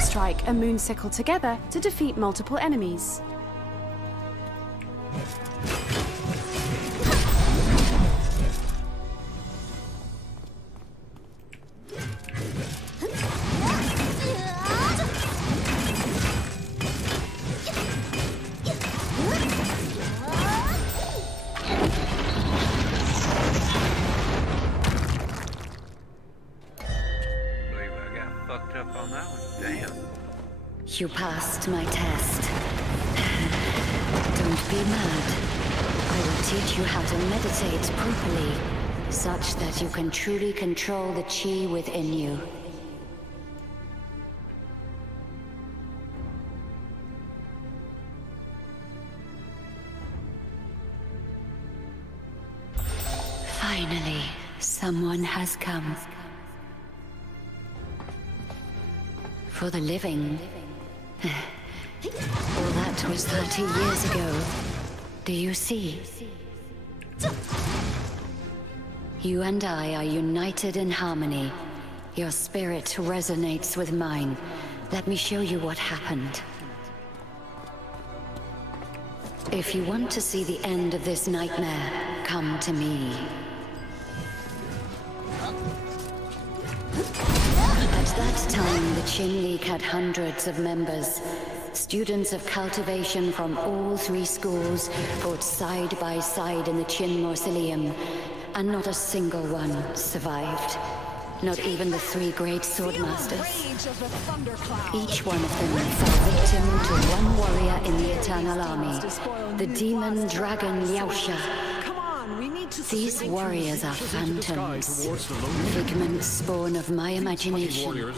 Strike a moon sickle together to defeat multiple enemies. You passed my test. Don't be mad. I will teach you how to meditate properly, such that you can truly control the chi within you. Finally, someone has come. For the living. All that was 30 years ago. Do you see? You and I are united in harmony. Your spirit resonates with mine. Let me show you what happened. If you want to see the end of this nightmare, come to me. At that time, the Qin League had hundreds of members. Students of cultivation from all three schools fought side by side in the Qin Mausoleum, and not a single one survived. Not even the three great swordmasters. Each one of them fell victim to one warrior in the Eternal Army, the demon dragon Liaosha. These warriors are phantoms, figments born of my imagination.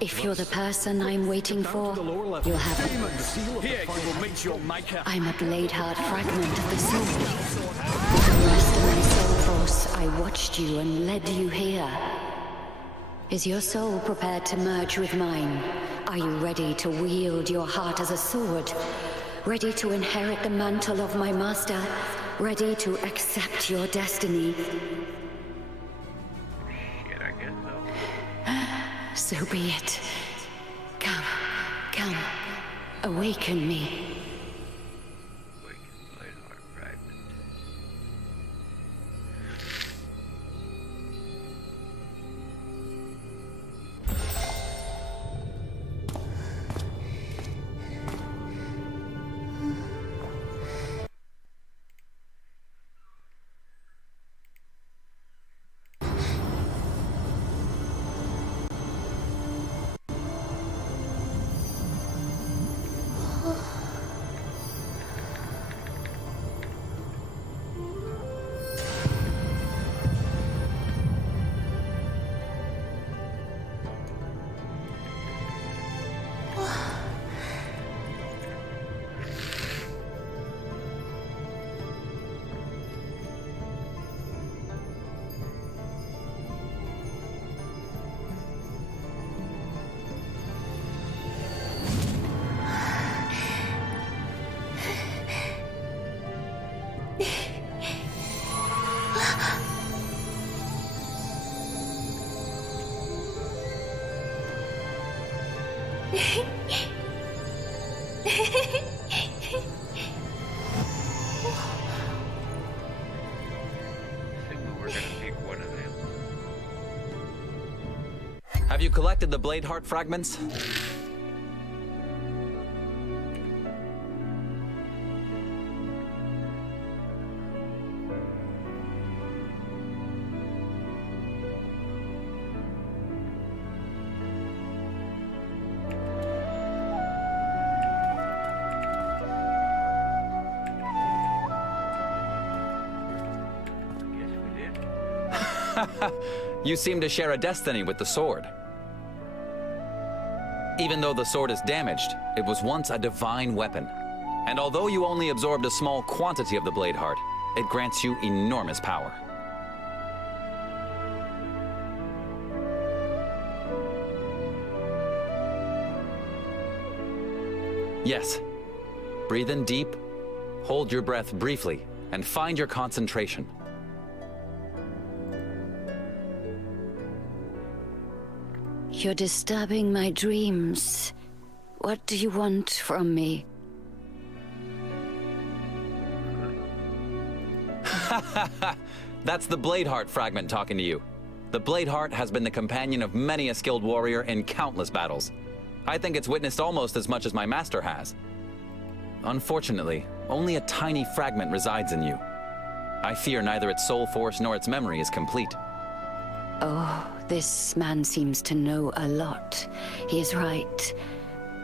If you're the person I'm waiting for, you'll have I'm a Bladeheart fragment of the soul. With the rest of my soul force, I watched you and led you here. Is your soul prepared to merge with mine? Are you ready to wield your heart as a sword? Ready to inherit the mantle of my master? Ready to accept your destiny? Shit, I guess so. So be it. Come, come, awaken me. Awaken Bladeheart fragment. Have you collected the Bladeheart fragments? You seem to share a destiny with the sword. Even though the sword is damaged, it was once a divine weapon. And although you only absorbed a small quantity of the Bladeheart, it grants you enormous power. Yes. Breathe in deep, hold your breath briefly, and find your concentration. You're disturbing my dreams. What do you want from me? That's the Bladeheart fragment talking to you. The Bladeheart has been the companion of many a skilled warrior in countless battles. I think it's witnessed almost as much as my master has. Unfortunately, only a tiny fragment resides in you. I fear neither its soul force nor its memory is complete. Oh, this man seems to know a lot. He is right.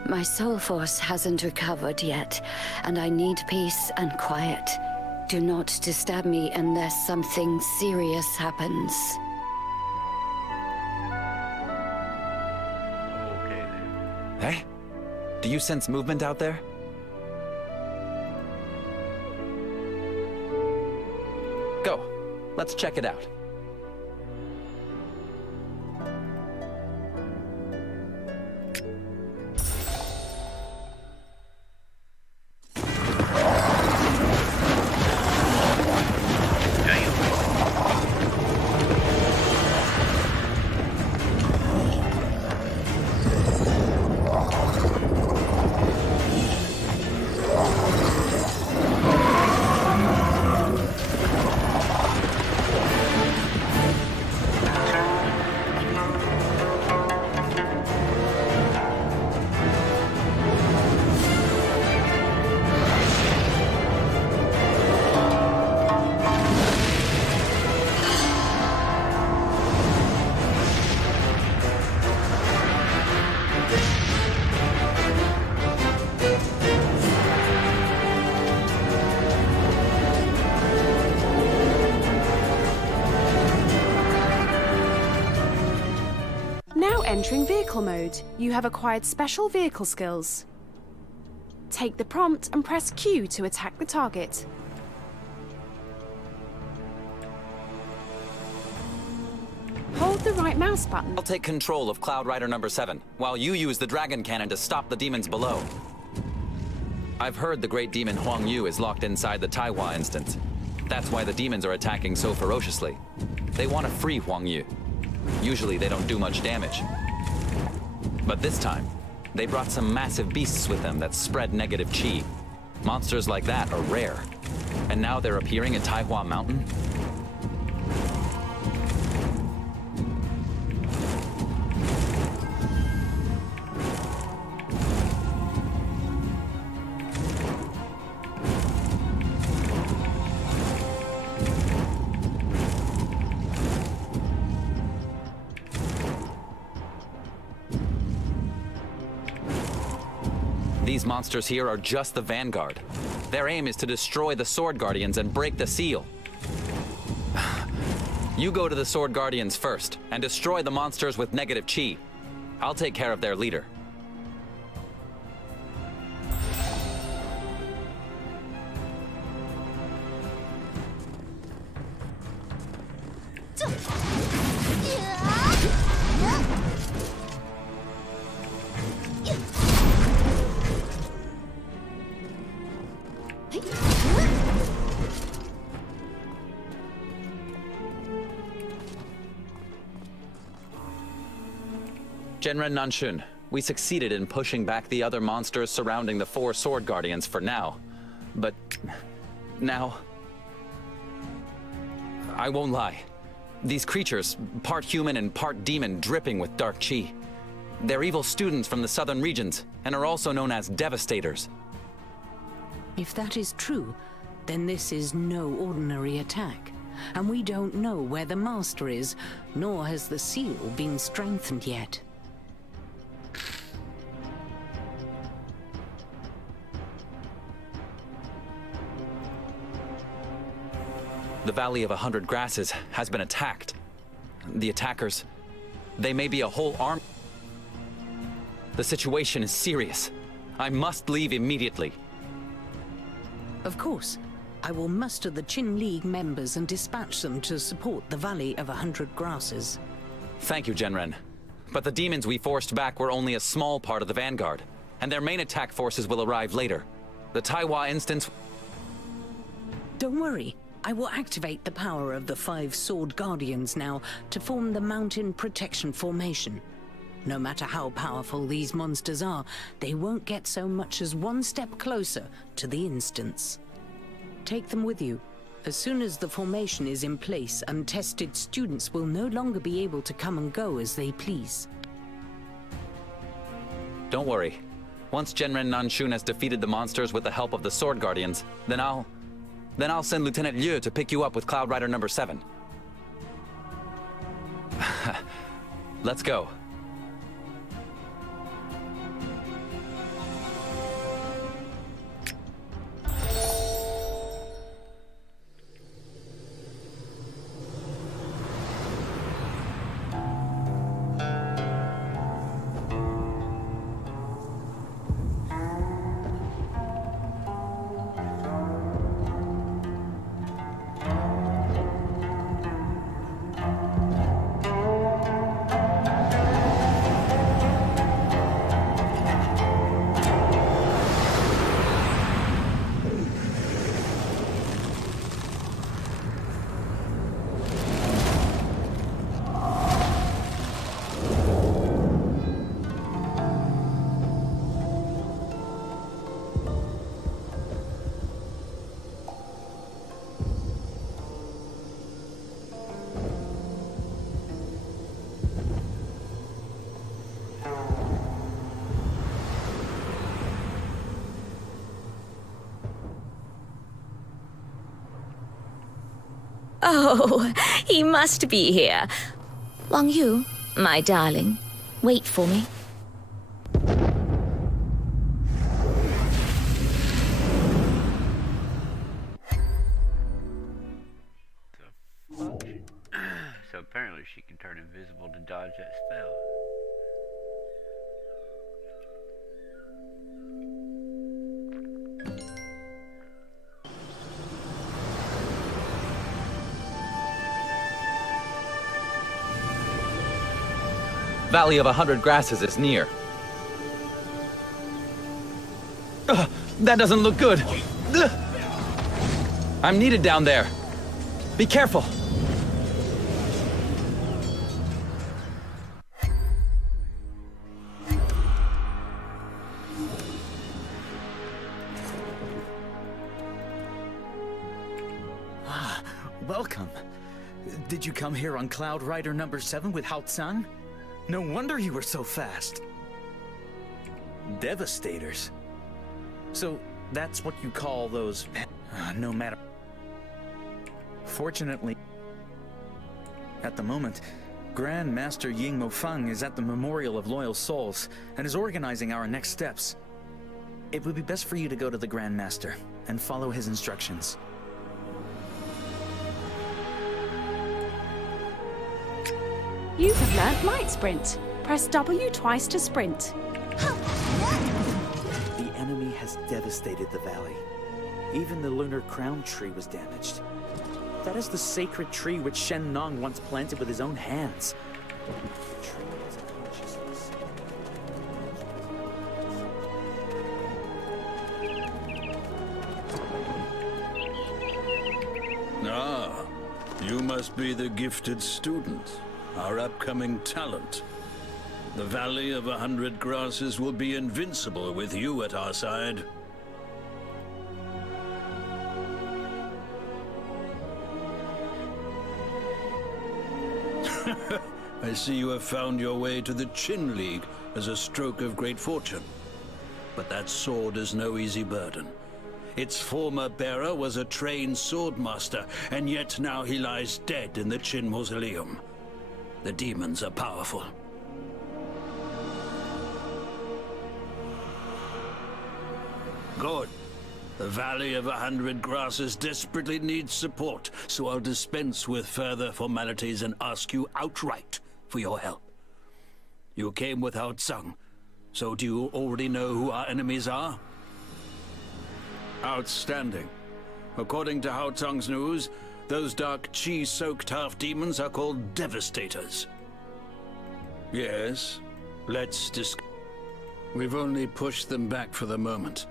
My soul force hasn't recovered yet, and I need peace and quiet. Do not disturb me unless something serious happens. Okay then. Hey? Do you sense movement out there? Go. Let's check it out. Now entering vehicle mode, you have acquired special vehicle skills. Take the prompt and press Q to attack the target. Hold the right mouse button. I'll take control of Cloud Rider number 7, while you use the Dragon Cannon to stop the demons below. I've heard the great demon Huang Yu is locked inside the Taiwa instance. That's why the demons are attacking so ferociously. They want to free Huang Yu. Usually they don't do much damage. But this time, they brought some massive beasts with them that spread negative chi. Monsters like that are rare. And now they're appearing at Taiwa Mountain? These monsters here are just the Vanguard. Their aim is to destroy the Sword Guardians and break the seal. You go to the Sword Guardians first, and destroy the monsters with negative chi. I'll take care of their leader. Genren Nanshun, we succeeded in pushing back the other monsters surrounding the 4 Sword Guardians for now. But now, I won't lie. These creatures, part human and part demon, dripping with dark chi. They're evil students from the southern regions, and are also known as Devastators. If that is true, then this is no ordinary attack. And we don't know where the Master is, nor has the seal been strengthened yet. The Valley of 100 Grasses has been attacked. The attackers, they may be a whole army. The situation is serious. I must leave immediately. Of course. I will muster the Qin League members and dispatch them to support the Valley of 100 Grasses. Thank you, Genren. But the demons we forced back were only a small part of the Vanguard, and their main attack forces will arrive later. The Taiwa instance... Don't worry. I will activate the power of the 5 Sword Guardians now to form the Mountain Protection Formation. No matter how powerful these monsters are, they won't get so much as one step closer to the instance. Take them with you. As soon as the formation is in place, untested students will no longer be able to come and go as they please. Don't worry. Once Genren Nanshun has defeated the monsters with the help of the Sword Guardians, then I'll send Lieutenant Liu to pick you up with Cloud Rider number 7. Let's go. Oh, he must be here. Wang Yu, my darling, wait for me. So apparently she can turn invisible to dodge that spell. Valley of 100 Grasses is near. That doesn't look good. I'm needed down there. Be careful. Welcome. Did you come here on Cloud Rider number 7 with Hao Tsang? No wonder you were so fast. Devastators. So that's what you call those... no matter... Fortunately, at the moment, Grand Master Ying Mofeng is at the Memorial of Loyal Souls and is organizing our next steps. It would be best for you to go to the Grand Master and follow his instructions. You have learnt Light Sprint. Press W twice to sprint. The enemy has devastated the valley. Even the lunar crown tree was damaged. That is the sacred tree which Shen Nong once planted with his own hands. The tree has a consciousness. Ah, you must be the gifted student, our upcoming talent. The Valley of 100 Grasses will be invincible with you at our side. I see you have found your way to the Qin League as a stroke of great fortune. But that sword is no easy burden. Its former bearer was a trained swordmaster, and yet now he lies dead in the Qin Mausoleum. The demons are powerful. Good. The Valley of 100 Grasses desperately needs support, so I'll dispense with further formalities and ask you outright for your help. You came with Hao Tsang, so do you already know who our enemies are? Outstanding. According to Hao Tsang's news, those dark chi-soaked half-demons are called Devastators. Yes, let's discuss. We've only pushed them back for the moment.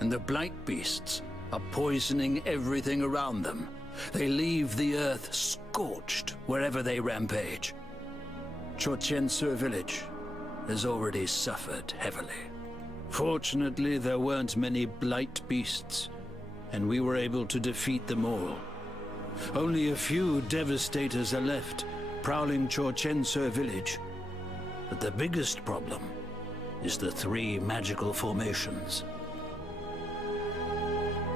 And the Blight Beasts are poisoning everything around them. They leave the earth scorched wherever they rampage. Chochen-Sur village, has already suffered heavily. Fortunately, there weren't many blight beasts, and we were able to defeat them all. Only a few devastators are left, prowling Chorchenso village. But the biggest problem is the 3 magical formations.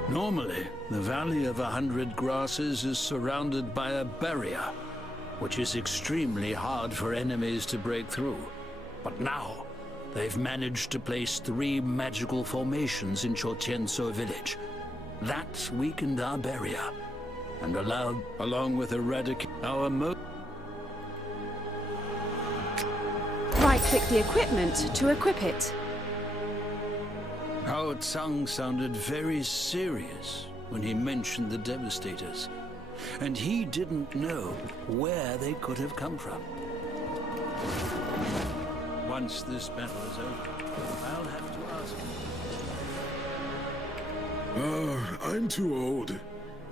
Normally, the Valley of 100 Grasses is surrounded by a barrier, which is extremely hard for enemies to break through. But now, they've managed to place 3 magical formations in Chorchenso village. That weakened our barrier, and allowed, along with eradicating our Right-click the equipment to equip it. Hao Tsang sounded very serious when he mentioned the Devastators, and he didn't know where they could have come from. Once this battle is over, I'll have to ask him. I'm too old.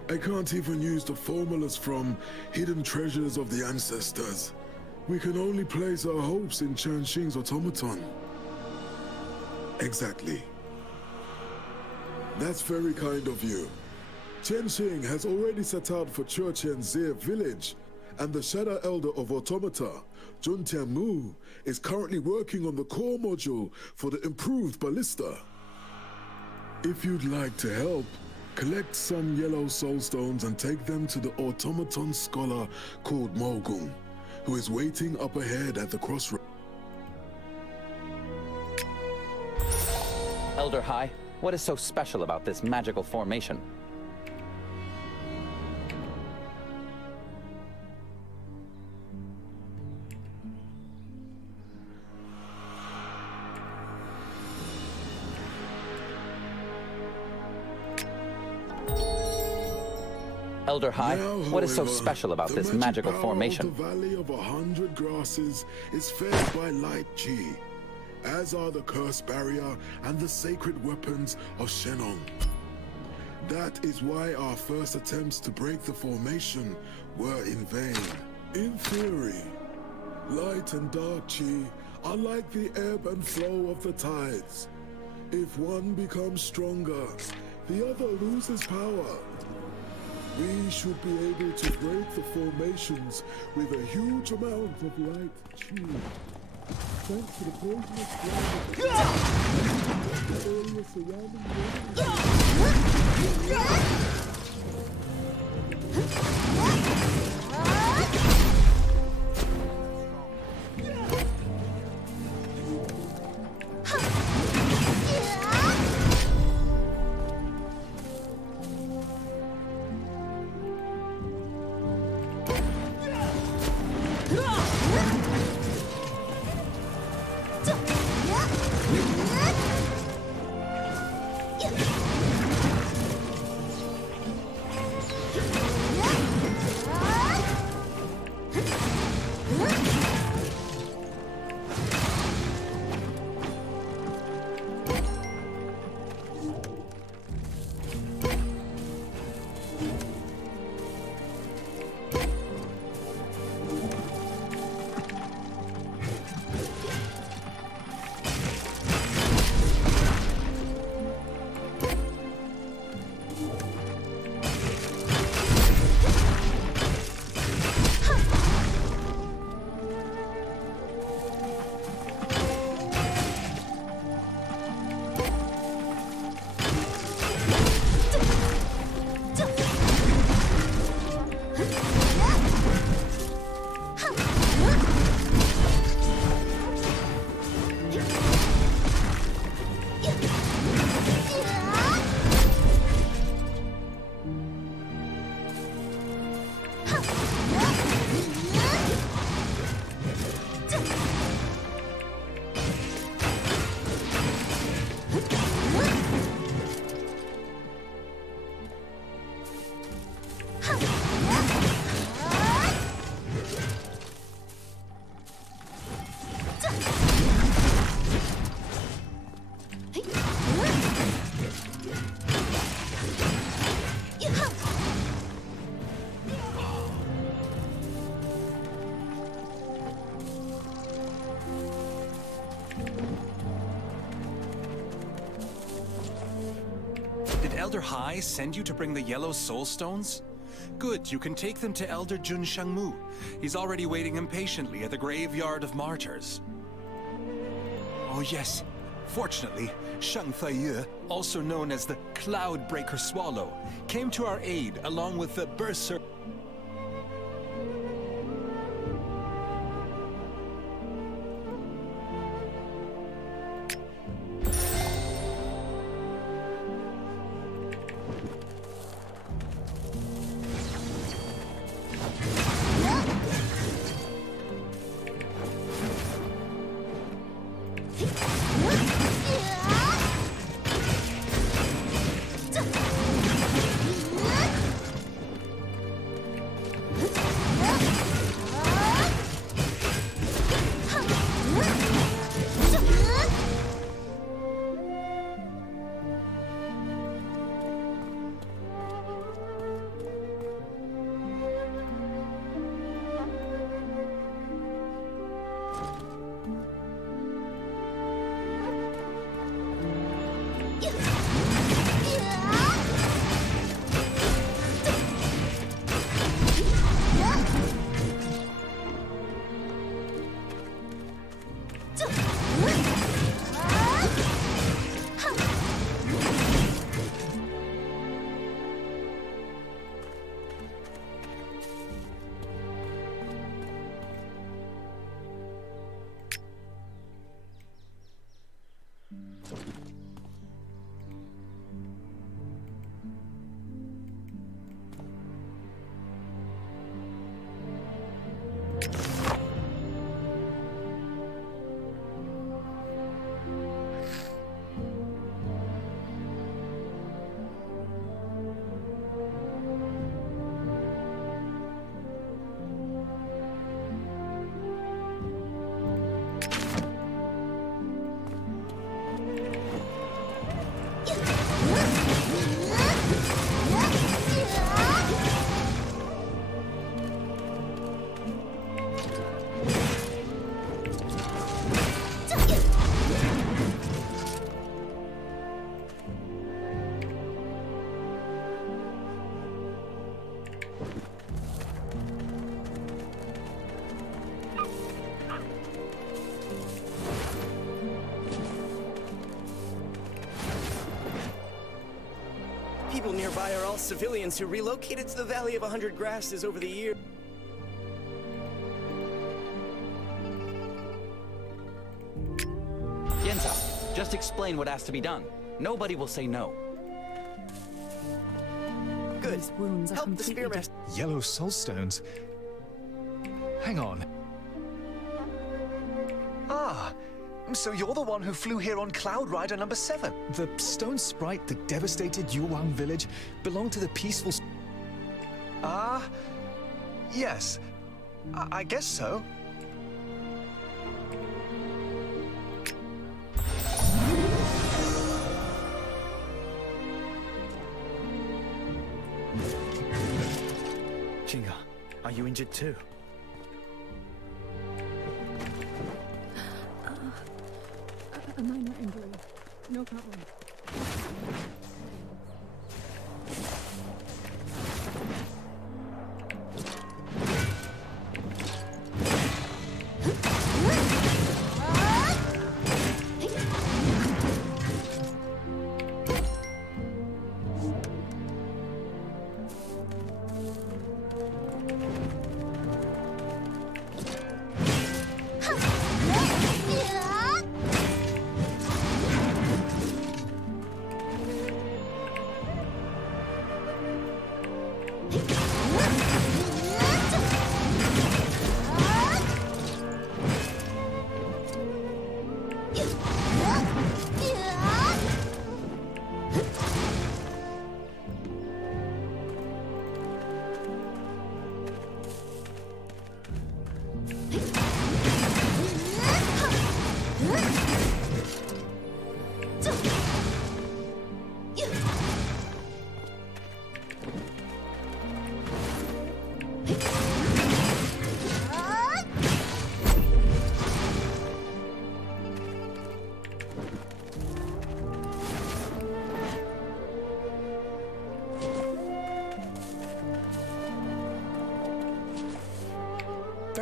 I can't even use the formulas from Hidden Treasures of the Ancestors. We can only place our hopes in Changqing's automaton. Exactly. That's very kind of you. Changqing has already set out for Churchenzi village, and the Shadow Elder of Automata, Zhun Tianmu, is currently working on the core module for the improved ballista. If you'd like to help, collect some yellow soulstones and take them to the automaton scholar called Mogung, who is waiting up ahead at the crossroads. Elder Hai, what is so special about this magical formation? Elder Hai, what is so special about this magical formation? The Valley of 100 Grasses is fed by light Qi, as are the Curse Barrier and the sacred weapons of Shenong. That is why our first attempts to break the formation were in vain. In theory, light and dark Qi are like the ebb and flow of the tides. If one becomes stronger, the other loses power. We should be able to break the formations with a huge amount of light Qi. Thanks to the poisonous ground of the area surrounding Elder Hai send you to bring the yellow soul stones? Good, you can take them to Elder Jun Shangmu. He's already waiting impatiently at the Graveyard of Martyrs. Oh yes, fortunately, Shang Feiyu, also known as the Cloudbreaker Swallow, came to our aid along with the Berserk. People nearby are all civilians who relocated to the Valley of 100 Grasses over the years. Yenta, just explain what has to be done. Nobody will say no. Good. Help the Spearmaster. Yellow soulstones? Hang on. Ah, so you're the one who flew here on Cloud Rider number 7. The stone sprite that devastated Yuwang village belonged to the peaceful... yes. I guess so. Jinga, are you injured too? A minor injury. No problem.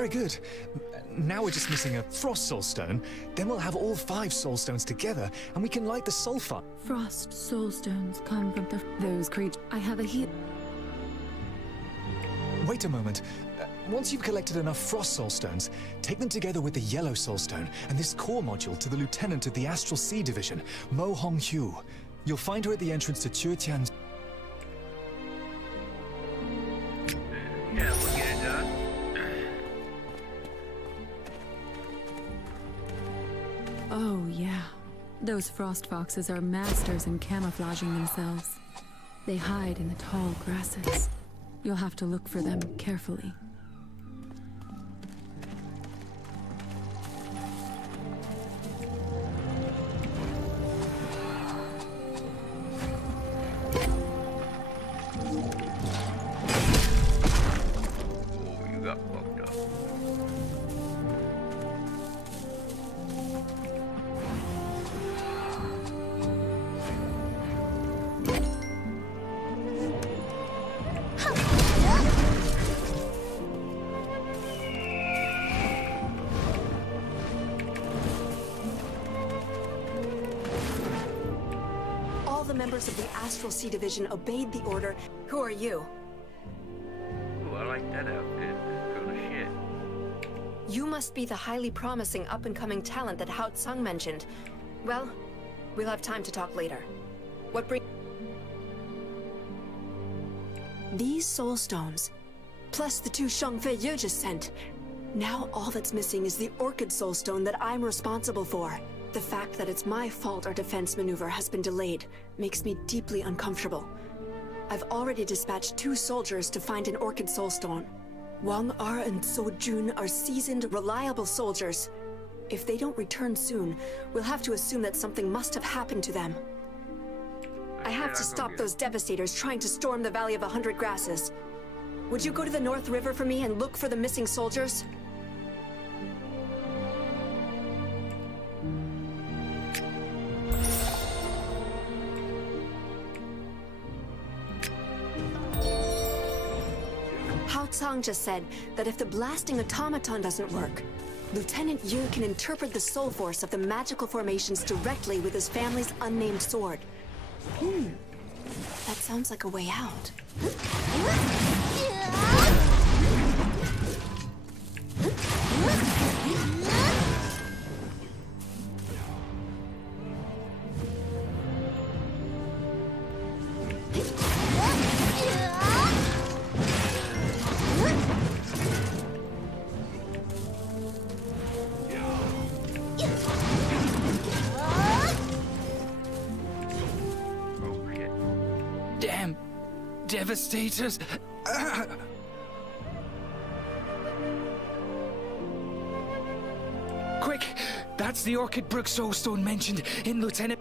Very good. Now we're just missing a Frost Soulstone. Then we'll have all 5 Soulstones together, and we can light the Soulfire. Frost soulstones come from those creatures. I have a heat. Wait a moment. Once you've collected enough Frost Soulstones, take them together with the Yellow Soulstone and this core module to the Lieutenant of the Astral Sea Division, Mo Hong Hyu. You'll find her at the entrance to Chuetian. Yeah, we'll get it done. Oh, yeah. Those frost foxes are masters in camouflaging themselves. They hide in the tall grasses. You'll have to look for them carefully. Oh, you got fucked up. All the members of the Astral Sea Division obeyed the order. Who are you? Ooh, I like that outfit. That's cool as shit. You must be the highly promising up-and-coming talent that Hao Tsung mentioned. Well, we'll have time to talk later. What brings... These soul stones, plus the 2 Shangfei Ye just sent. Now all that's missing is the Orchid Soulstone that I'm responsible for. The fact that it's my fault our defense maneuver has been delayed makes me deeply uncomfortable. I've already dispatched 2 soldiers to find an Orchid Soulstone. Wang Er and So Jun are seasoned, reliable soldiers. If they don't return soon, we'll have to assume that something must have happened to them. I have to stop those devastators trying to storm the Valley of 100 Grasses. Would you go to the North River for me and look for the missing soldiers? Hao Tsung just said that if the blasting automaton doesn't work, Lieutenant Yu can interpret the soul force of the magical formations directly with his family's unnamed sword. That sounds like a way out. Damn devastators! Quick! That's the Orchid Brook Soulstone mentioned in Lieutenant...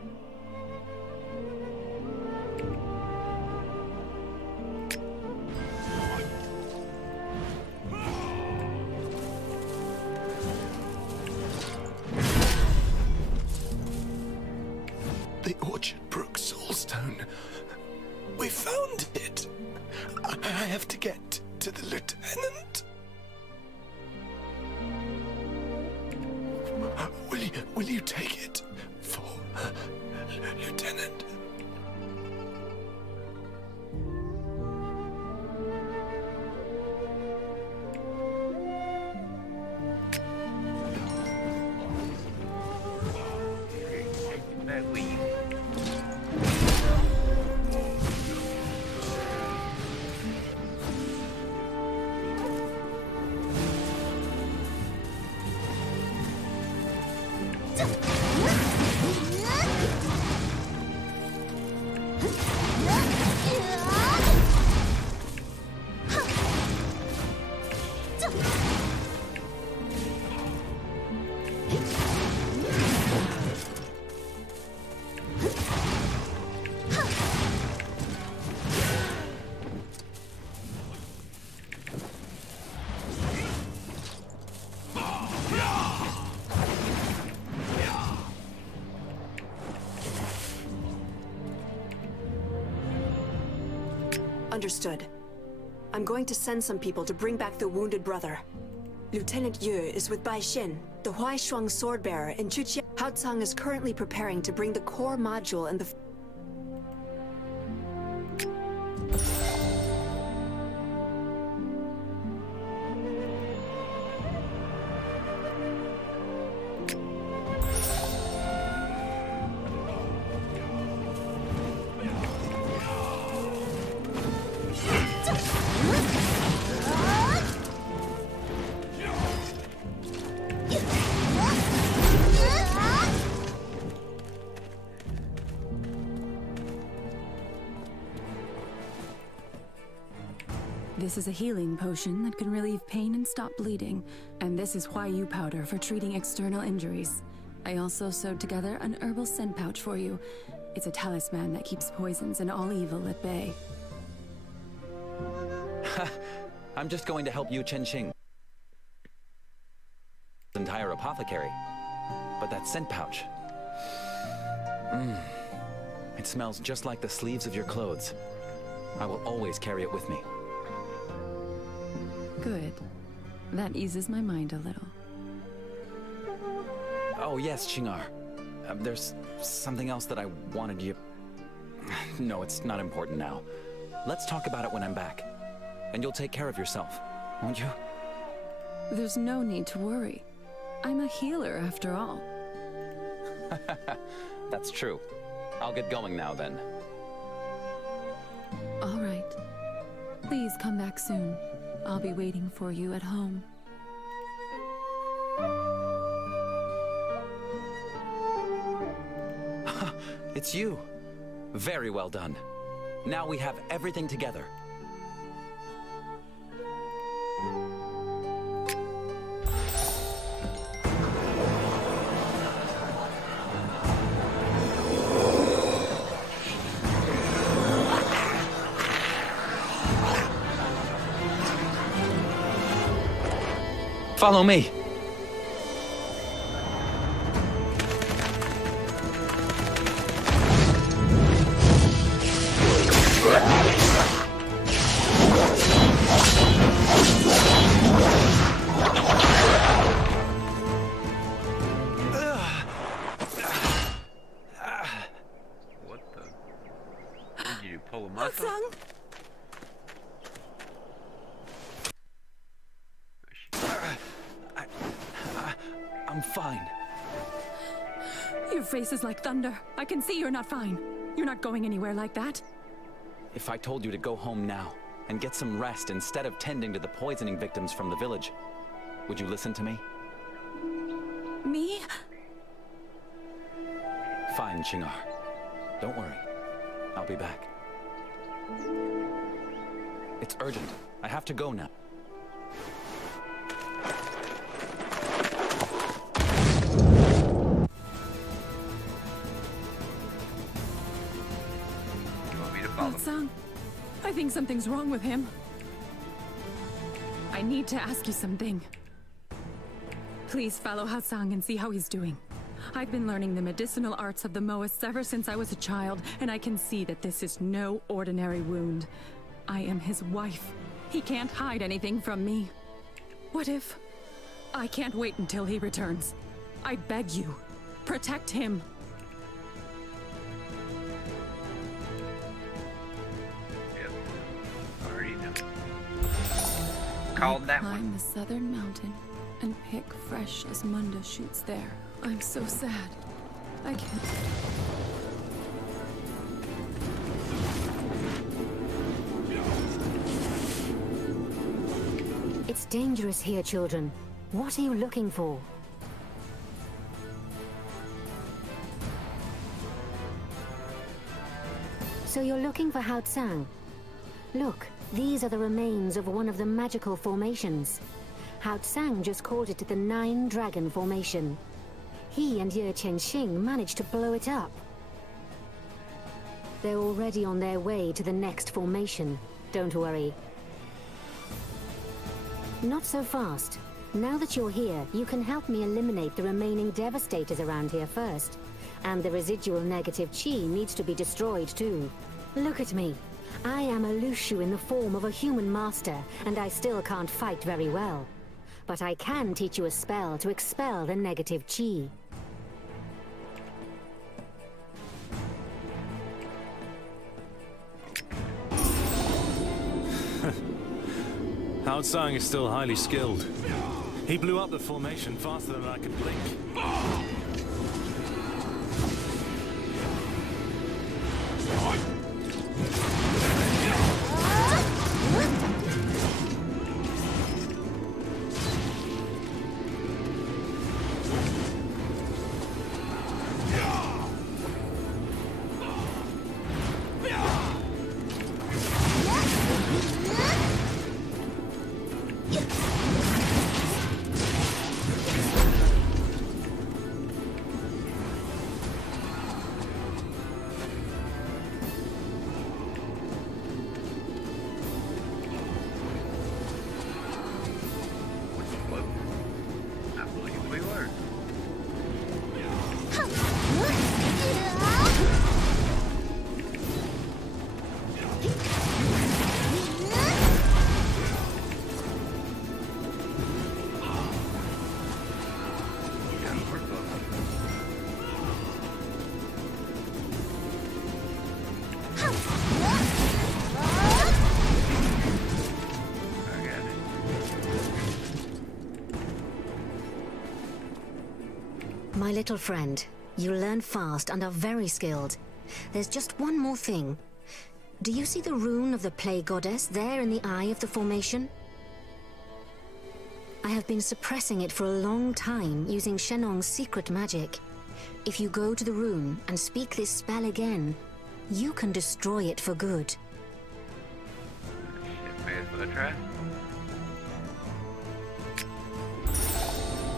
The Orchid Brook Soulstone. We found it. I have to get to the lieutenant. Will you take it for Lieutenant? That way you... Understood. I'm going to send some people to bring back the wounded brother. Lieutenant Yu is with Bai Xin, the Huai Shuang swordbearer in Chuchia. Hao Tsang is currently preparing to bring the core module and the... This is a healing potion that can relieve pain and stop bleeding. And this is Huayu powder for treating external injuries. I also sewed together an herbal scent pouch for you. It's a talisman that keeps poisons and all evil at bay. I'm just going to help Yu Chenxing. Entire apothecary. But that scent pouch... It smells just like the sleeves of your clothes. I will always carry it with me. Good. That eases my mind a little. Oh yes, Qing'er. There's something else that I wanted you... No, it's not important now. Let's talk about it when I'm back. And you'll take care of yourself, won't you? There's no need to worry. I'm a healer after all. That's true. I'll get going now then. All right. Please come back soon. I'll be waiting for you at home. It's you. Very well done. Now we have everything together. Follow me. What the? Did you pull a muscle? I'm fine. Your face is like thunder. I can see you're not fine. You're not going anywhere like that. If I told you to go home now and get some rest instead of tending to the poisoning victims from the village, would you listen to me? Me? Fine, Qing'er. Don't worry. I'll be back. It's urgent. I have to go now. Tsang, I think something's wrong with him. I need to ask you something. Please follow Hao Tsang and see how he's doing. I've been learning the medicinal arts of the Moas ever since I was a child, and I can see that this is no ordinary wound. I am his wife. He can't hide anything from me. What if... I can't wait until he returns. I beg you, protect him. Called that one. Climb the southern mountain and pick fresh as Munda shoots there. I'm so sad. I can't. It's dangerous here, children. What are you looking for? So you're looking for Hao Tsang? Look. These are the remains of one of the magical formations. Hao Tsang just called it the Nine Dragon Formation. He and Ye Chenxing managed to blow it up. They're already on their way to the next formation. Don't worry. Not so fast. Now that you're here, you can help me eliminate the remaining devastators around here first. And the residual negative qi needs to be destroyed too. Look at me. I am a Lu Shu in the form of a human master, and I still can't fight very well. but I can teach you a spell to expel the negative chi. Hao Tsang is still highly skilled. He blew up the formation faster than I could blink. My little friend, you learn fast and are very skilled. There's just one more thing. Do you see the rune of the Plague Goddess there in the eye of the formation? I have been suppressing it for a long time using Shenong's secret magic. If you go to the rune and speak this spell again, you can destroy it for good. May as well try.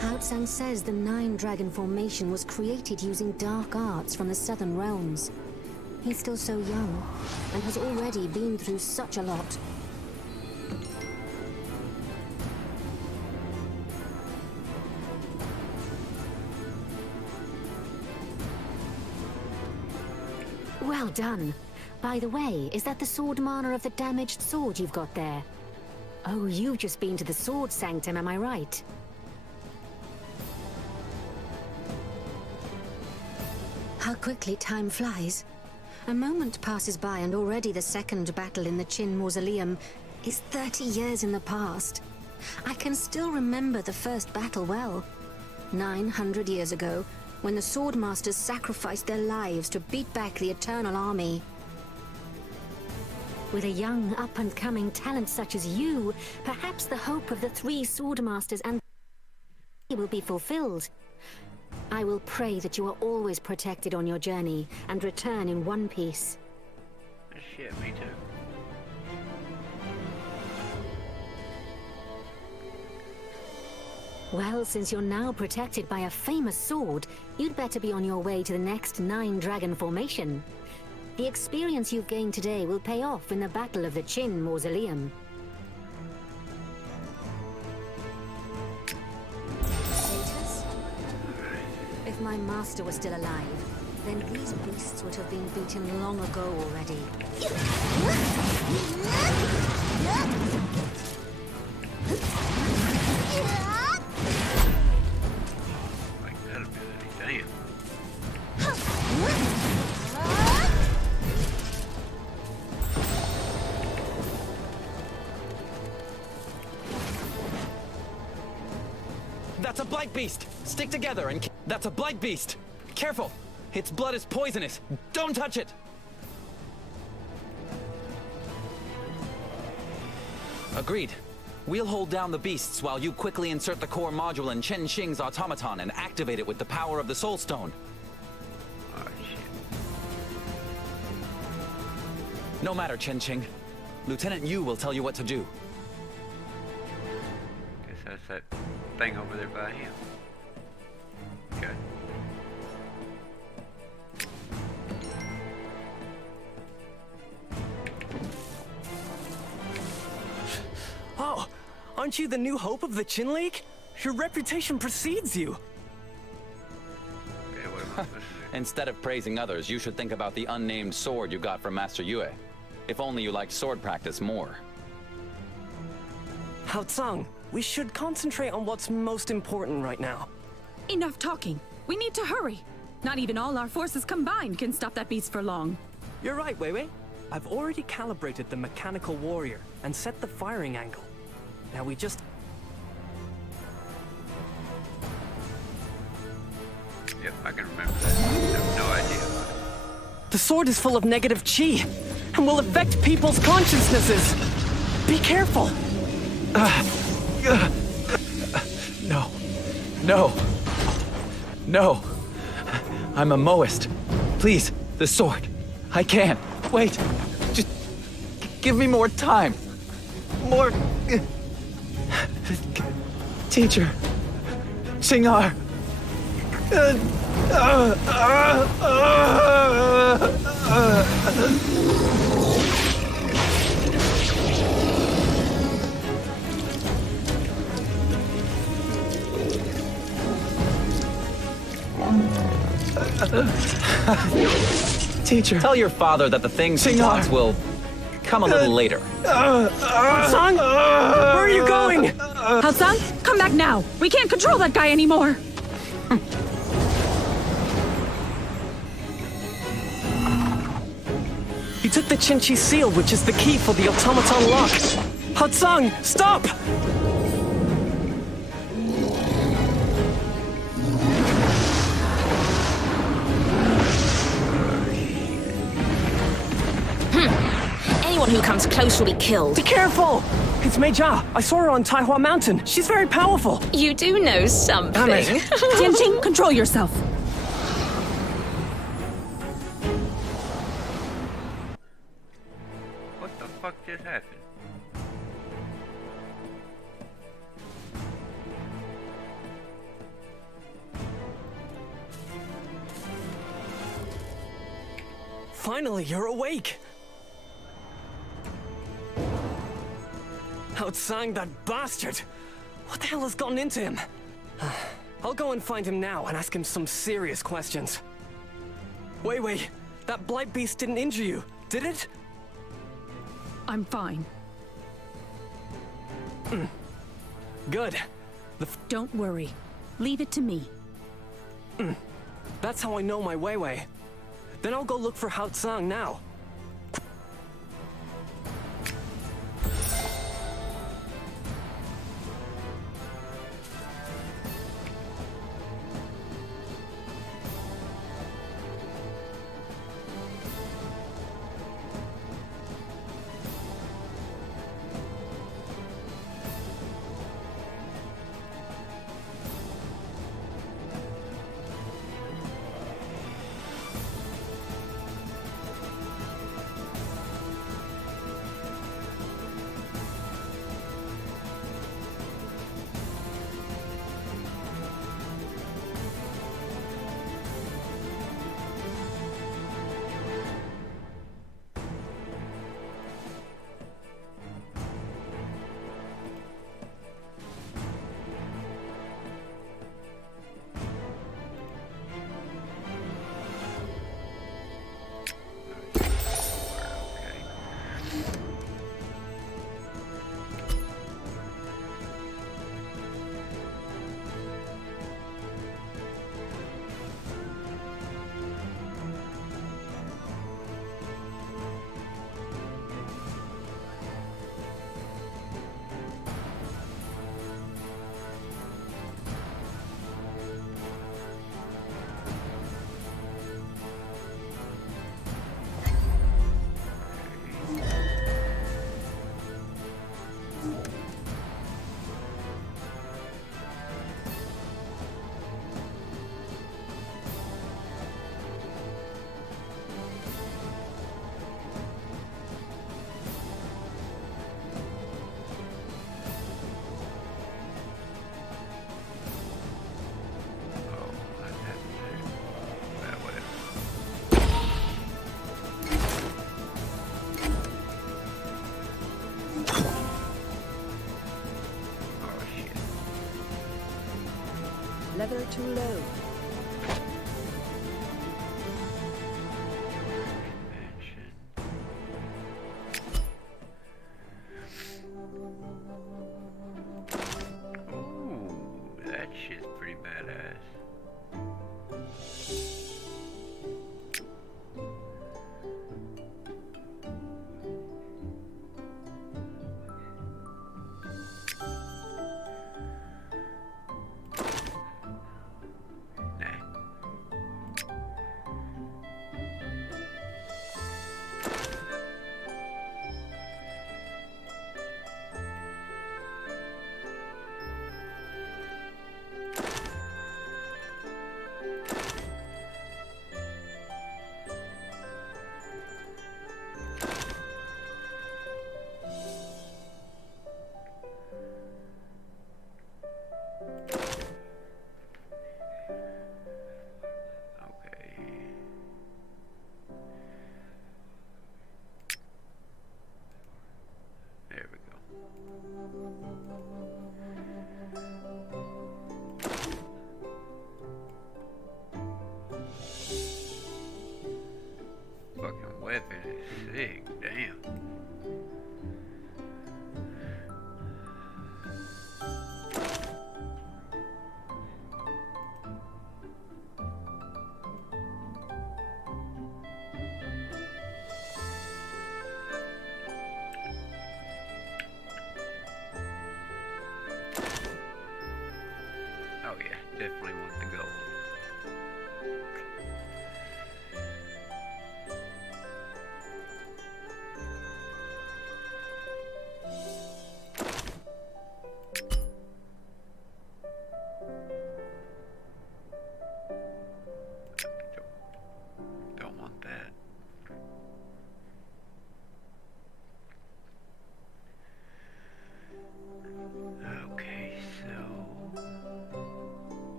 Hao Tsang says the Nine Dragon Formation was created using dark arts from the Southern Realms. He's still so young, and has already been through such a lot. Well done. By the way, is that the sword mana of the damaged sword you've got there? Oh, you've just been to the Sword Sanctum, am I right? How quickly time flies. A moment passes by and already the second battle in the Qin Mausoleum is 30 years in the past. I can still remember the first battle well. 900 years ago, when the Swordmasters sacrificed their lives to beat back the Eternal Army. With a young, up-and-coming talent such as you, perhaps the hope of the three Swordmasters and will be fulfilled. I will pray that you are always protected on your journey and return in one piece. Shit, me too. Well, since you're now protected by a famous sword, you'd better be on your way to the next Nine Dragon Formation. The experience you've gained today will pay off in the Battle of the Qin Mausoleum. If my master was still alive, then these beasts would have been beaten long ago already. Like that ability, damn. That's a blight beast! Stick together and... That's a blight beast! Careful! Its blood is poisonous! Don't touch it! Agreed. We'll hold down the beasts while you quickly insert the core module in Chen Xing's automaton and activate it with the power of the Soul Stone. Oh, shit. No matter, Chen Xing. Lieutenant Yu will tell you what to do. Guess that's that thing over there by him. Okay. Oh, aren't you the new hope of the Qin League? Your reputation precedes you. Okay, what am I supposed to do? Instead of praising others, you should think about the unnamed sword you got from Master Yue. If only you liked sword practice more. Hao Tsang, We should concentrate on what's most important right now. Enough talking. We need to hurry. Not even all our forces combined can stop that beast for long. You're right, Wei Wei. I've already calibrated the mechanical warrior and set the firing angle. Now we just... Yep, I can remember that. I have no idea. The sword is full of negative chi and will affect people's consciousnesses. Be careful. No. No. No. I'm a Moist. Please, the sword. I can't. Wait. Just give me more time. More... Teacher. Singar. Teacher. Tell your father that the things he wants will come a little later. Hatsang? Where are you going? Hatsang, come back now. We can't control that guy anymore. He took the Qinchi seal, which is the key for the automaton lock. Hatsang, stop! Anyone who comes close will be killed. Be careful! It's Mei Jia. I saw her on Taihua Mountain. She's very powerful. You do know something. Damn it. Tianqing, control yourself. What the fuck just happened? Finally, you're awake! Hatsang, that bastard! What the hell has gotten into him? I'll go and find him now and ask him some serious questions. Wei Wei, that blight beast didn't injure you, did it? I'm fine. Good. Don't worry. Leave it to me. That's how I know my Wei Wei. Then I'll go look for Hatsang now. Level too low.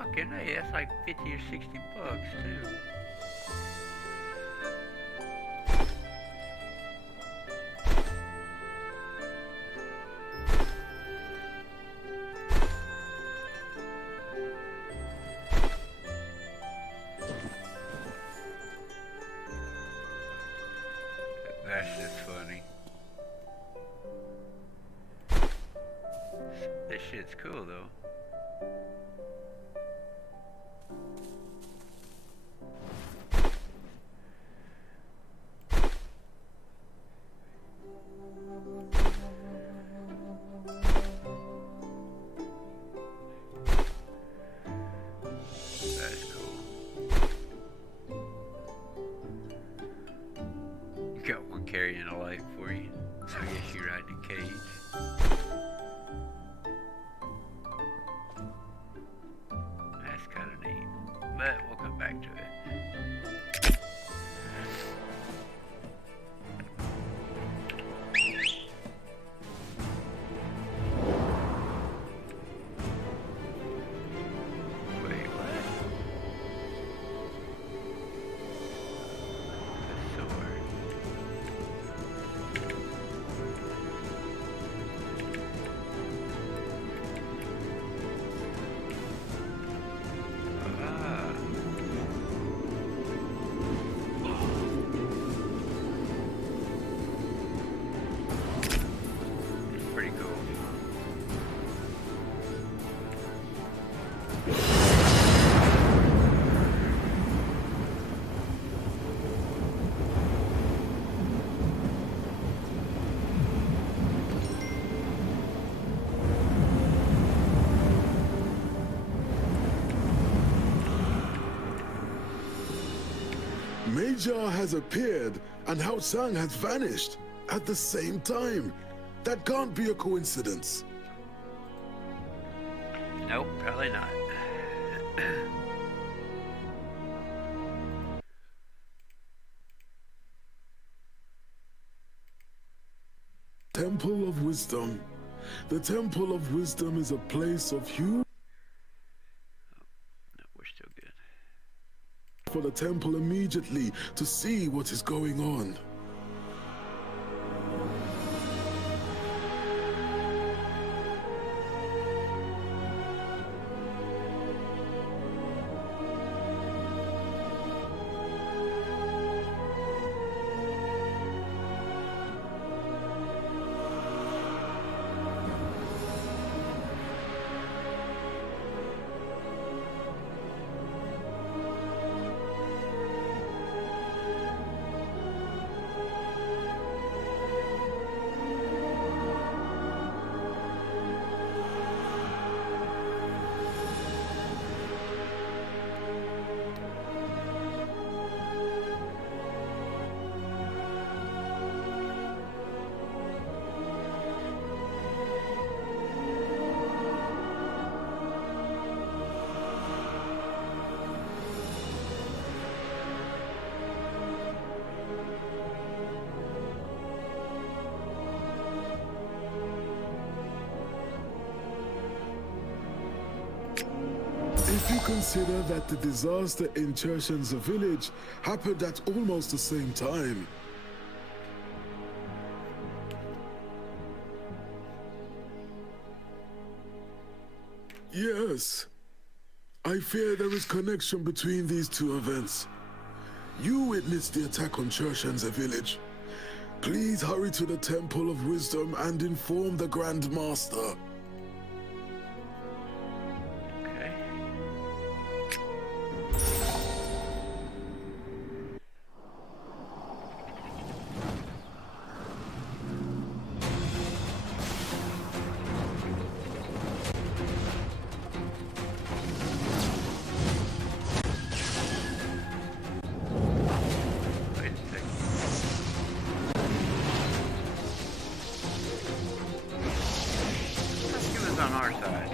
Fucking hey, that's like 50 or 60 bucks too. That's just funny. This shit's cool though. That's cool. You got one carrying a light for you. I guess you ride the cage. That's kind of neat, but we'll come back to it. Wait, what? The sword. Ah. Pretty cool. Major has appeared and Hao Sang has vanished at the same time. That can't be a coincidence. Nope, probably not. Temple of Wisdom. The Temple of Wisdom is a place of huge. No, we're still good. For the temple immediately to see what is going on. If you consider that the disaster in Chershan's village happened at almost the same time. Yes. I fear there is connection between these two events. You witnessed the attack on Chershan's village. Please hurry to the Temple of Wisdom and inform the Grand Master. On our side.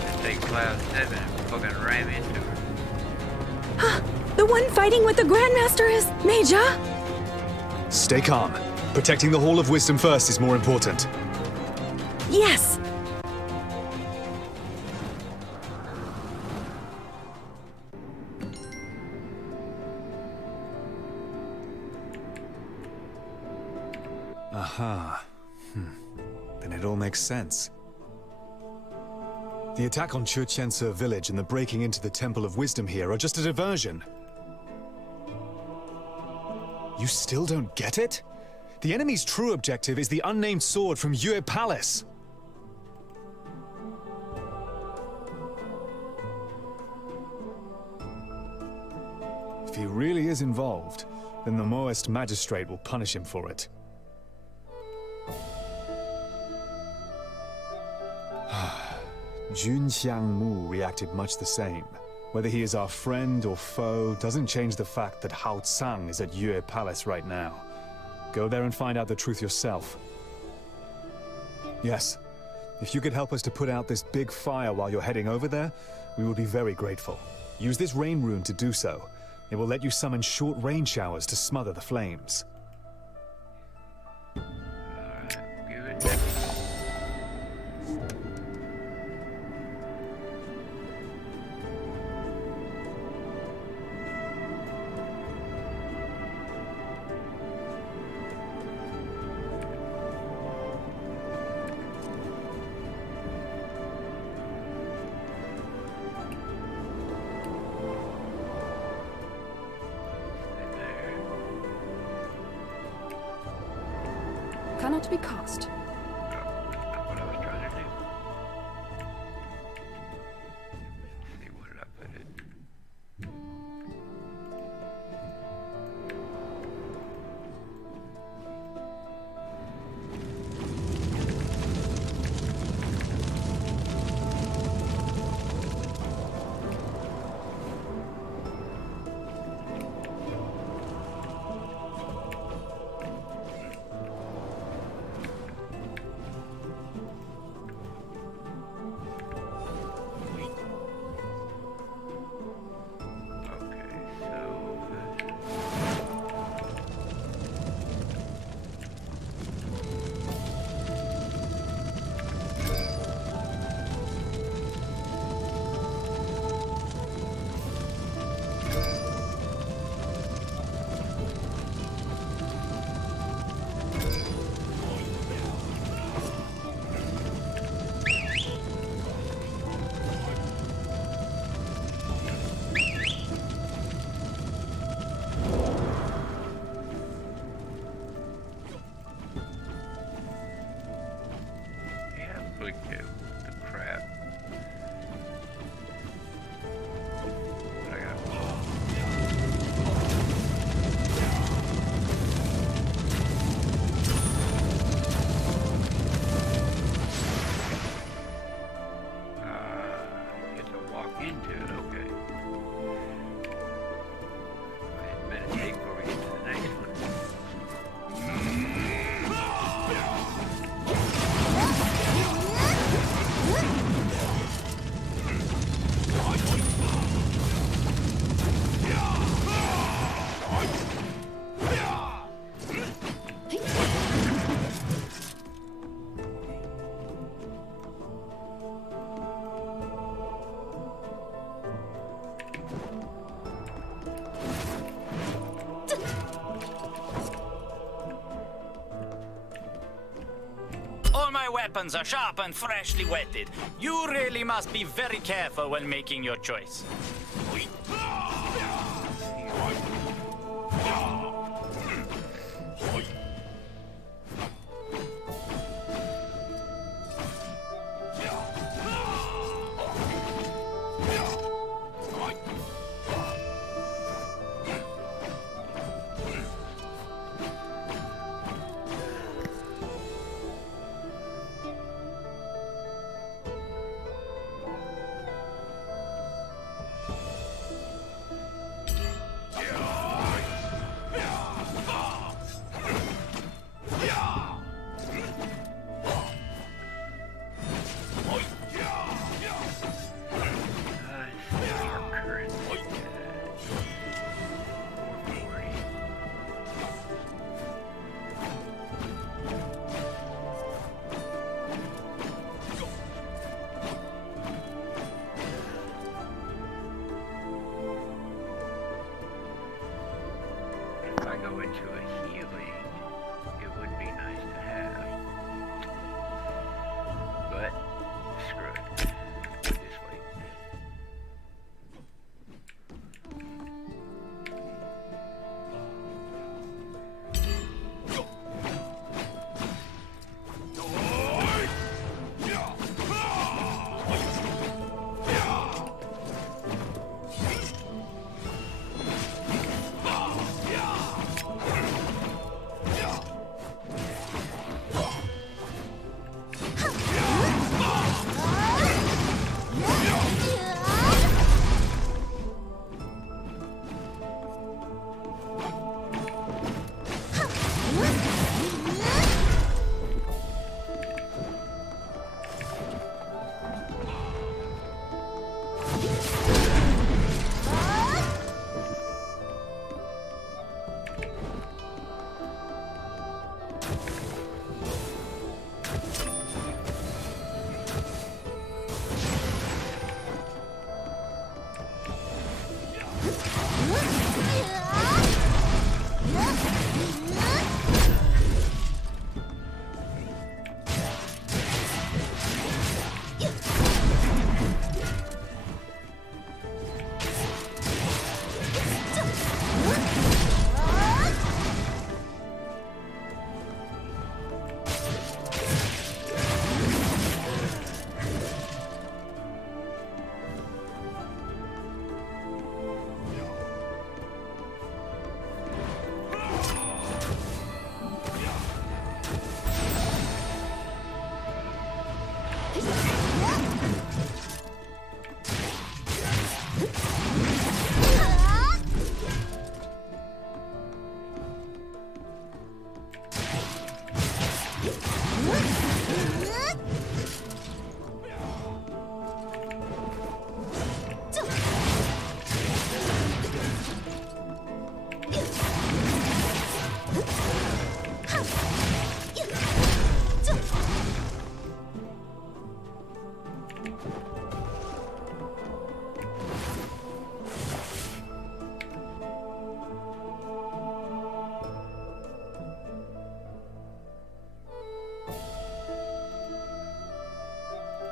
Just take Cloud 7 and fucking ram into her. The one fighting with the Grandmaster is Meija? Stay calm. Protecting the Hall of Wisdom first is more important. Yes! Aha. Then it all makes sense. The attack on Chuqianse village and the breaking into the Temple of Wisdom here are just a diversion. You still don't get it? The enemy's true objective is the unnamed sword from Yue Palace. If he really is involved, then the Maoist magistrate will punish him for it. Jun Xiangmu reacted much the same. Whether he is our friend or foe doesn't change the fact that Hao Tsang is at Yue Palace right now. Go there and find out the truth yourself. Yes, if you could help us to put out this big fire while you're heading over there, we would be very grateful. Use this rain rune to do so. It will let you summon short rain showers to smother the flames. Cannot be cast. Weapons are sharp and freshly whetted. You really must be very careful when making your choice. go into a healing, it would be nice to have. But, screw it. This way.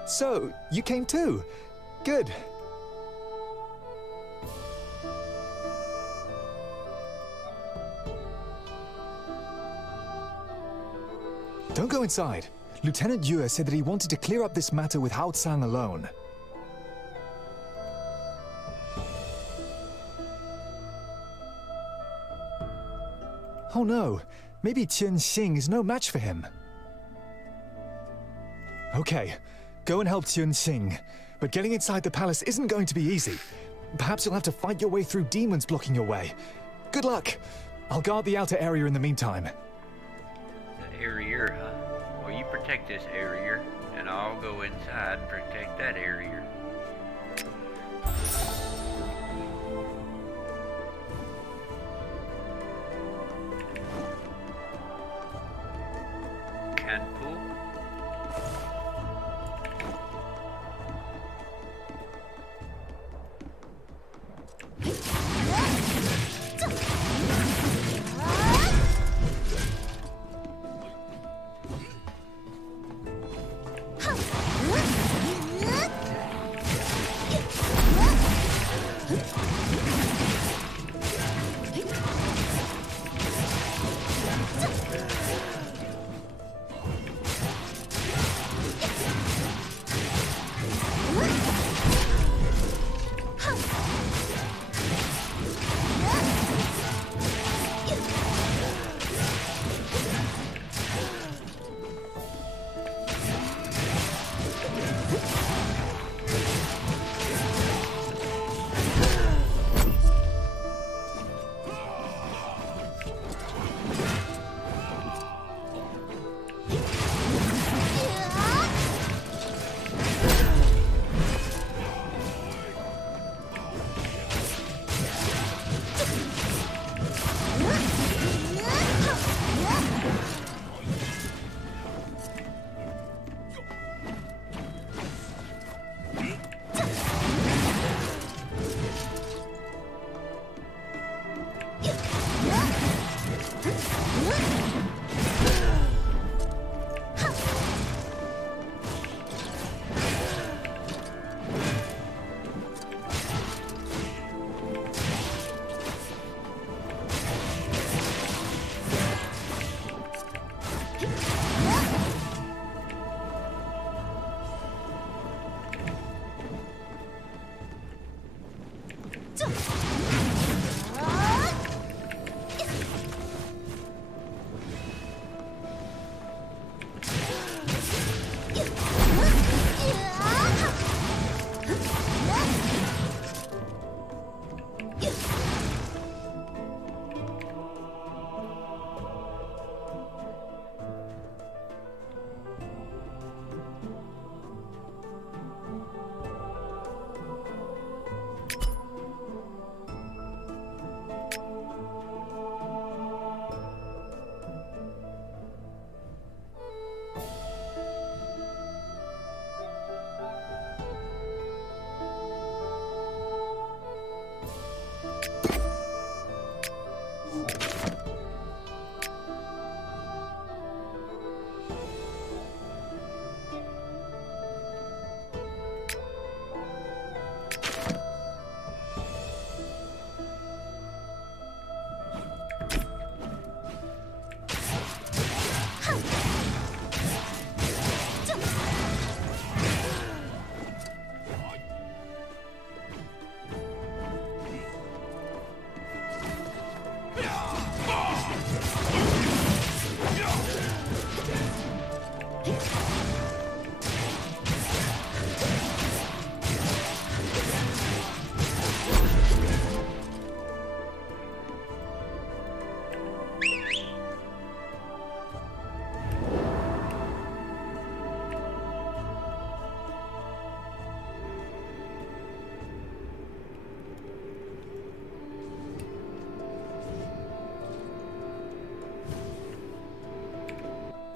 So, you came too. Good. Don't go inside. Lieutenant Yue said that he wanted to clear up this matter with Hao Tsang alone. Oh no, maybe Qian Xing is no match for him. Okay, go and help Qian Xing. But getting inside the palace isn't going to be easy. Perhaps you'll have to fight your way through demons blocking your way. Good luck! I'll guard the outer area in the meantime. The area, huh? Well, you protect this area, and I'll go inside and protect that area. Canpool.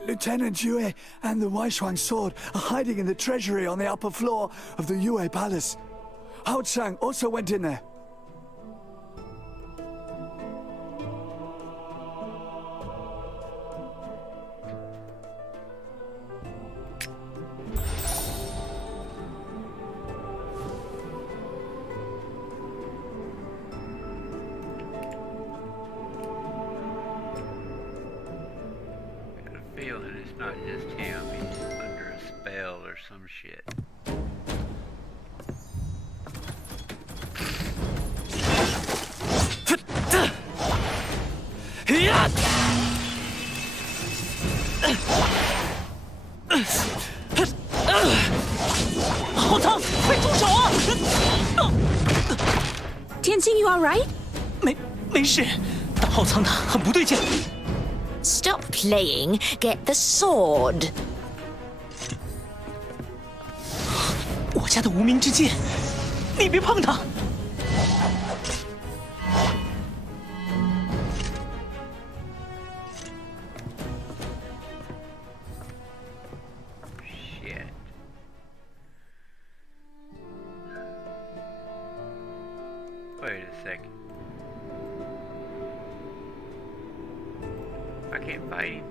Lieutenant Yue and the Weishuang sword are hiding in the treasury on the upper floor of the Yue Palace. Hao Chang also went in there. Feeling it's not just him, he's under a spell or some shit. Tianxing, you alright? 没事，但浩苍他很不对劲。 Stop playing. Get the sword. 我家的无名之剑，你别碰它。Shit. Wait a second. I can't fight him.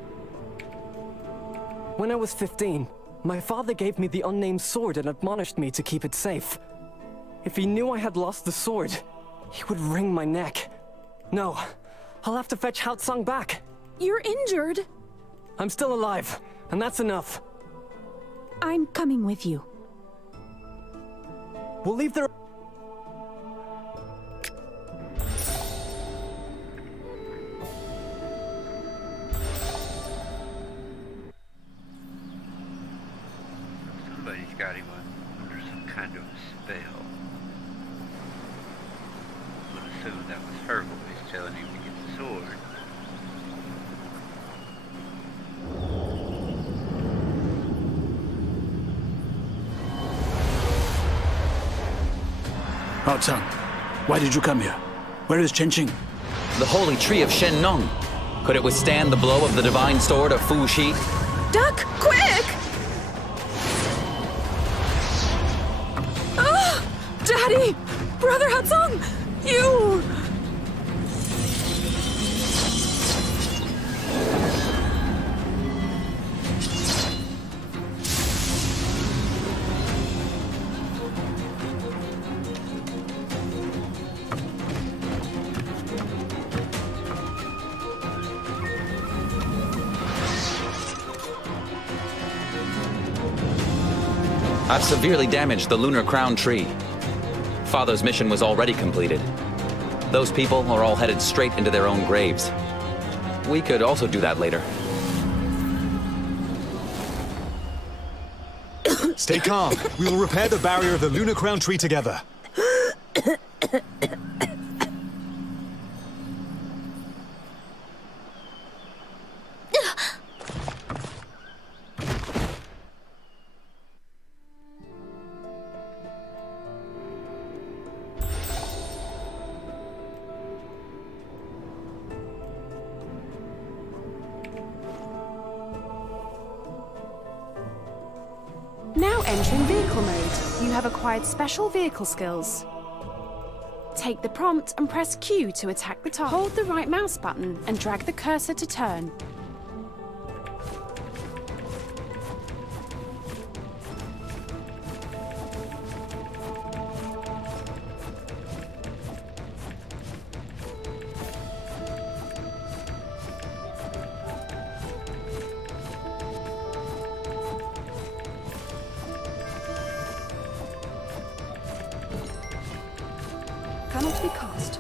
When I was 15, my father gave me the unnamed sword and admonished me to keep it safe. If he knew I had lost the sword, he would wring my neck. No, I'll have to fetch Hao Tsang back. You're injured. I'm still alive, and that's enough. I'm coming with you. We'll leave the... Somebody's got him under some kind of a spell. I would assume that was her voice telling him to get the sword. Hao Tsang, why did you come here? Where is Chen Qing? The holy tree of Shen Nong. Could it withstand the blow of the divine sword of Fu Shi? Duck, quick! Ah! Daddy! Brother Hao Tsang! You! I've severely damaged the Lunar Crown tree. Father's mission was already completed. Those people are all headed straight into their own graves. We could also do that later. Stay calm. We will repair the barrier of the Lunar Crown tree together. Now entering vehicle mode, you have acquired special vehicle skills. Take the prompt and press Q to attack the target. Hold the right mouse button and drag the cursor to turn. Cannot be cast.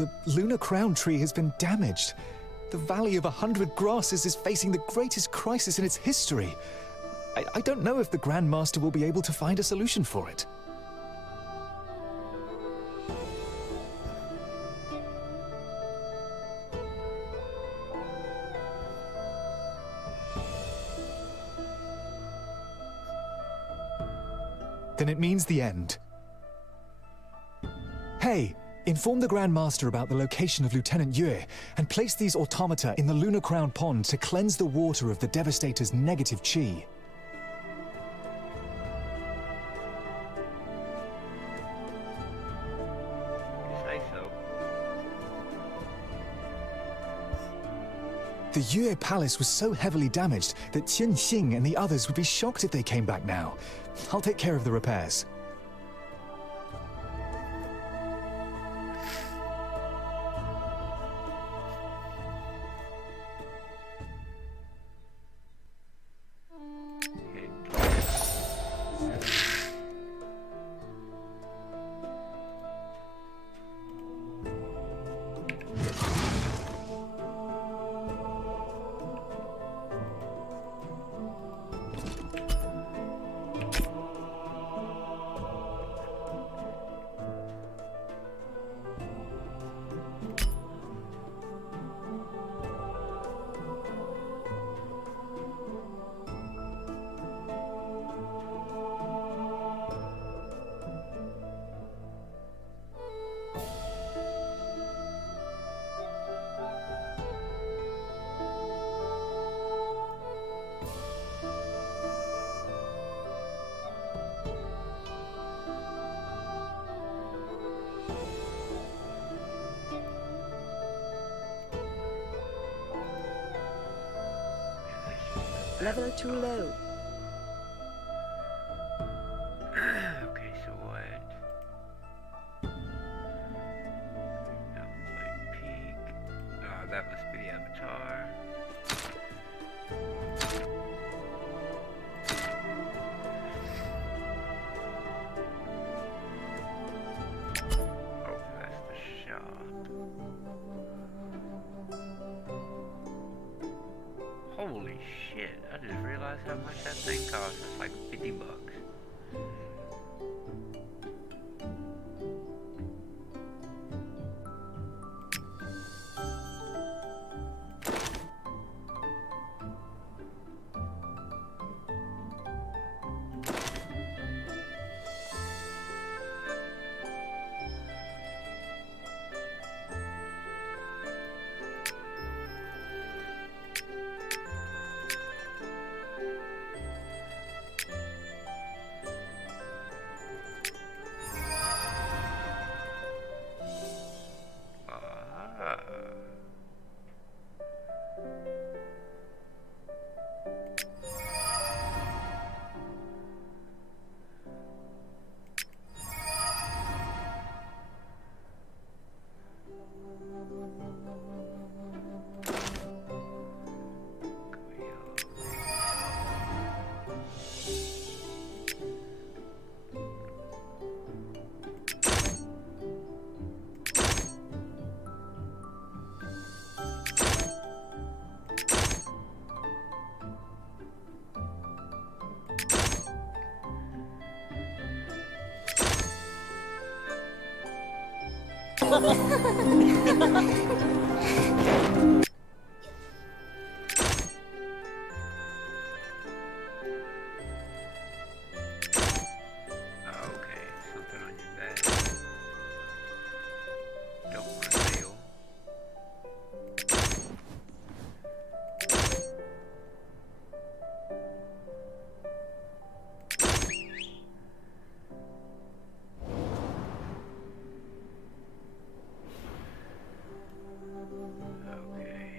The Lunar Crown tree has been damaged. The Valley of 100 Grasses is facing the greatest crisis in its history. I don't know if the Grand Master will be able to find a solution for it. Then it means the end. Hey, inform the Grand Master about the location of Lieutenant Yue, and place these automata in the Lunar Crown Pond to cleanse the water of the Devastator's negative chi. Say so. The Yue Palace was so heavily damaged that Qian Xing and the others would be shocked if they came back now. I'll take care of the repairs. Level too low. Okay, so what? Like peak. That must be the avatar. Oh, that's the shop. Holy shit, I just realized how much that thing costs. It's like 50 bucks. Okay, something on your back. Don't want to fail. Okay.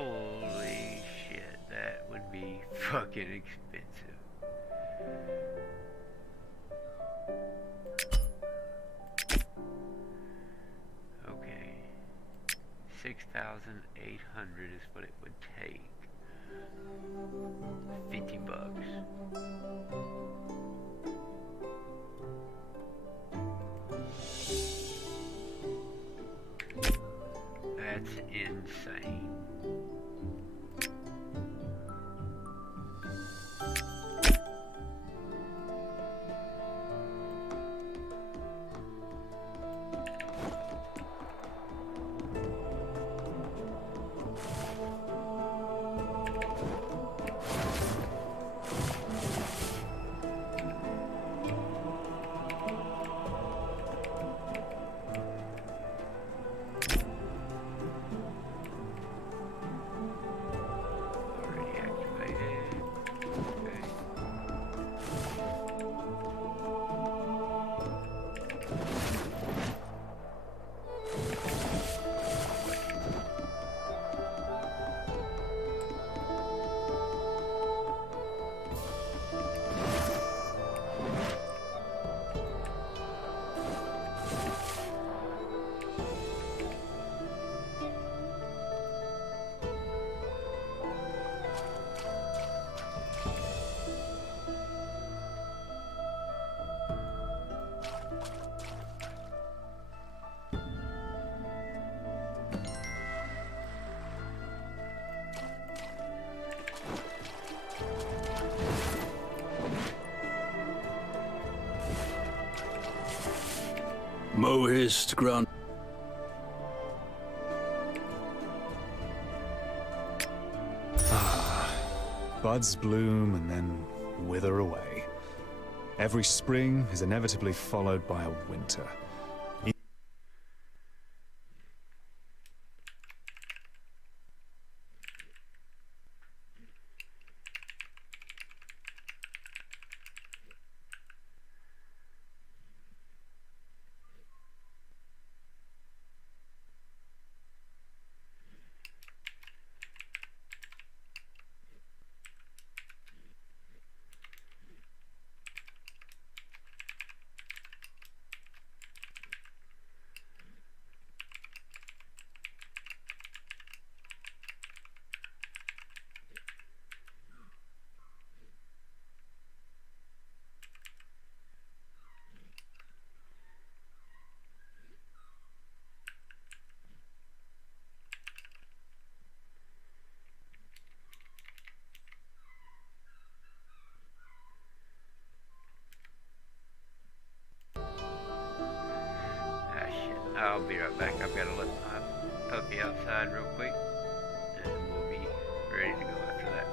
Holy shit, that would be fucking expensive. Okay. 6,800 is what it would take. $50. That's insane. Mohist grant. Buds bloom and then wither away. Every spring is inevitably followed by a winter. I'll be right back. I've got to let my puppy outside real quick, and we'll be ready to go after that.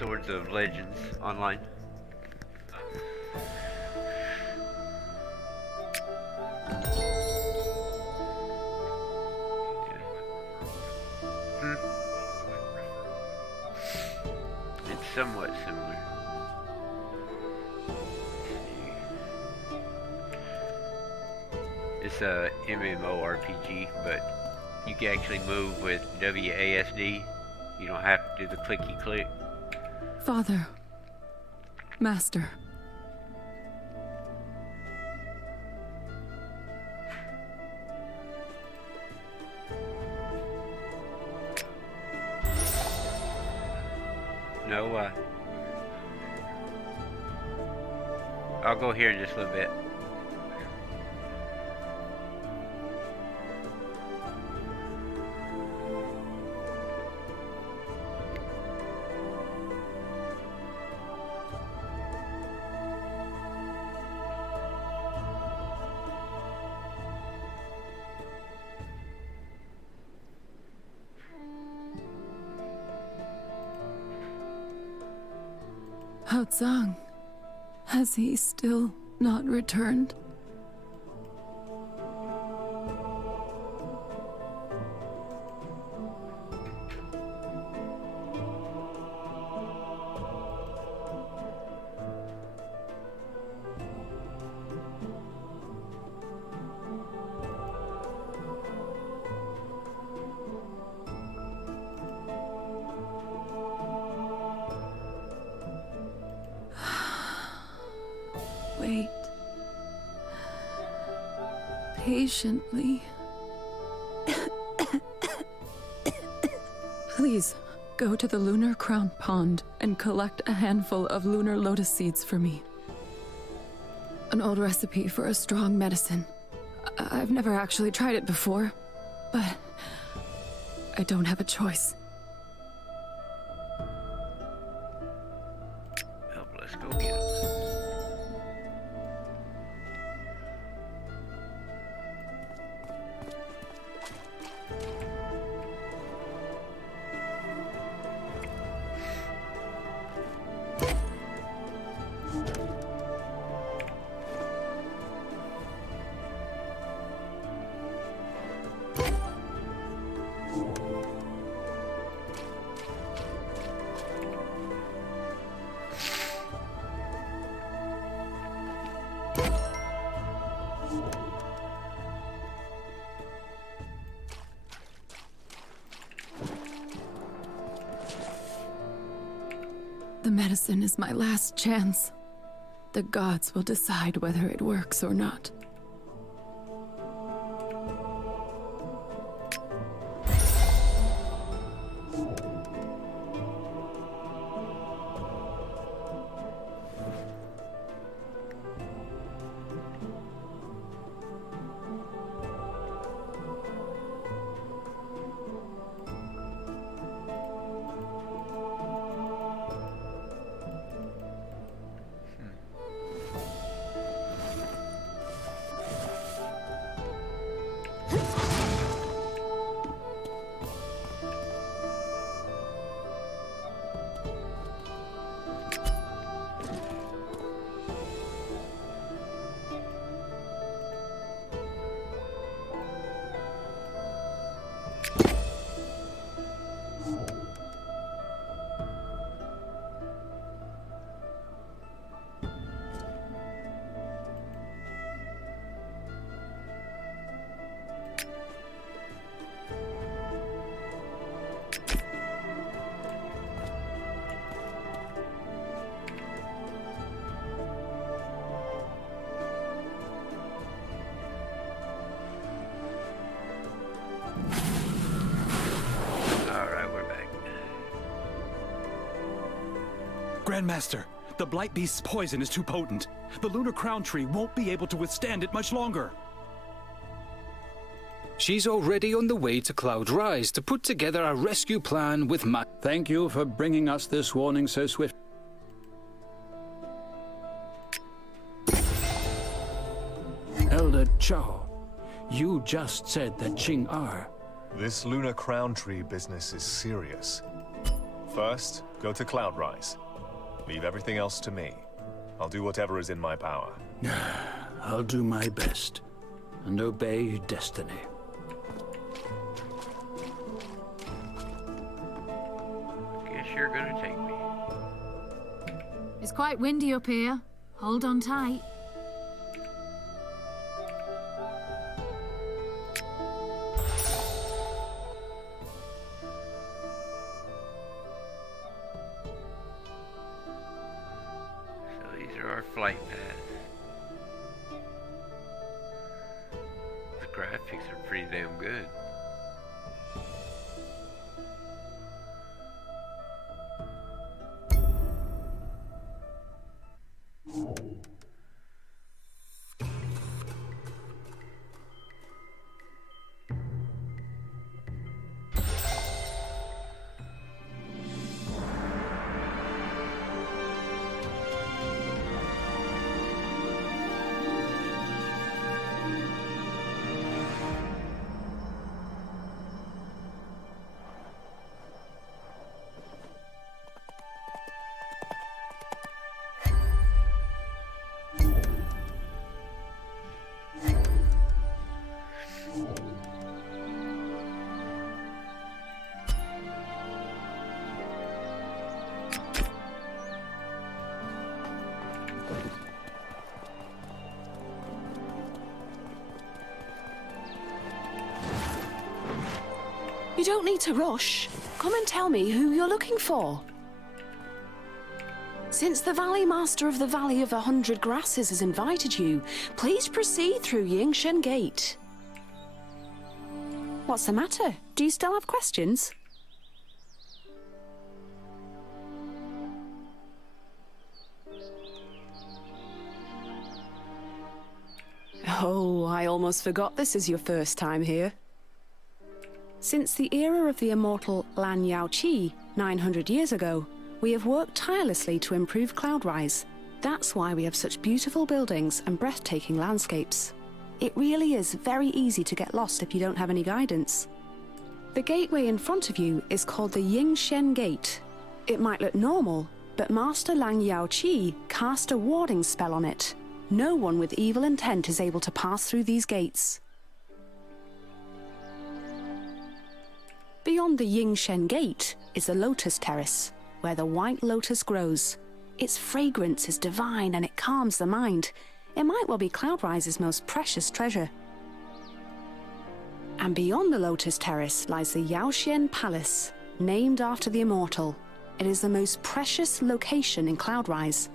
Swords of Legends online. It's somewhat similar. It's a MMORPG, but you can actually move with WASD. You don't have to do the clicky click. Father. Master. No, I'll go here in just a little bit. Hao Zhang. Has he still not returned? Wait. Patiently. Please, go to the Lunar Crown Pond and collect a handful of lunar lotus seeds for me. An old recipe for a strong medicine. I've never actually tried it before, but I don't have a choice. Let's go get it. The medicine is my last chance. The gods will decide whether it works or not. Grandmaster, the Blight Beast's poison is too potent. The Lunar Crown Tree won't be able to withstand it much longer. She's already on the way to Cloud Rise to put together a rescue plan with Thank you for bringing us this warning so swift. Elder Chao, you just said that Qing Er... This Lunar Crown Tree business is serious. First, Go to Cloudrise. Leave everything else to me. I'll do whatever is in my power. I'll do my best and obey destiny. Guess you're gonna take me. It's quite windy up here. Hold on tight. So these are our flight paths. The graphics are pretty damn good. You don't need to rush. Come and tell me who you're looking for. Since the Valley Master of the Valley of 100 Grasses has invited you, please proceed through Yingshen Gate. What's the matter? Do you still have questions? Oh, I almost forgot this is your first time here. Since the era of the immortal Lan Yaoqi 900 years ago, we have worked tirelessly to improve Cloudrise. That's why we have such beautiful buildings and breathtaking landscapes. It really is very easy to get lost if you don't have any guidance. The gateway in front of you is called the Yingshen Gate. It might look normal, but Master Lang Yaoqi cast a warding spell on it. No one with evil intent is able to pass through these gates. Beyond the Yingshen Gate is the Lotus Terrace, where the white lotus grows. Its fragrance is divine and it calms the mind. It might well be Cloudrise's most precious treasure. And beyond the Lotus Terrace lies the Yaoxian Palace, named after the immortal. It is the most precious location in Cloudrise.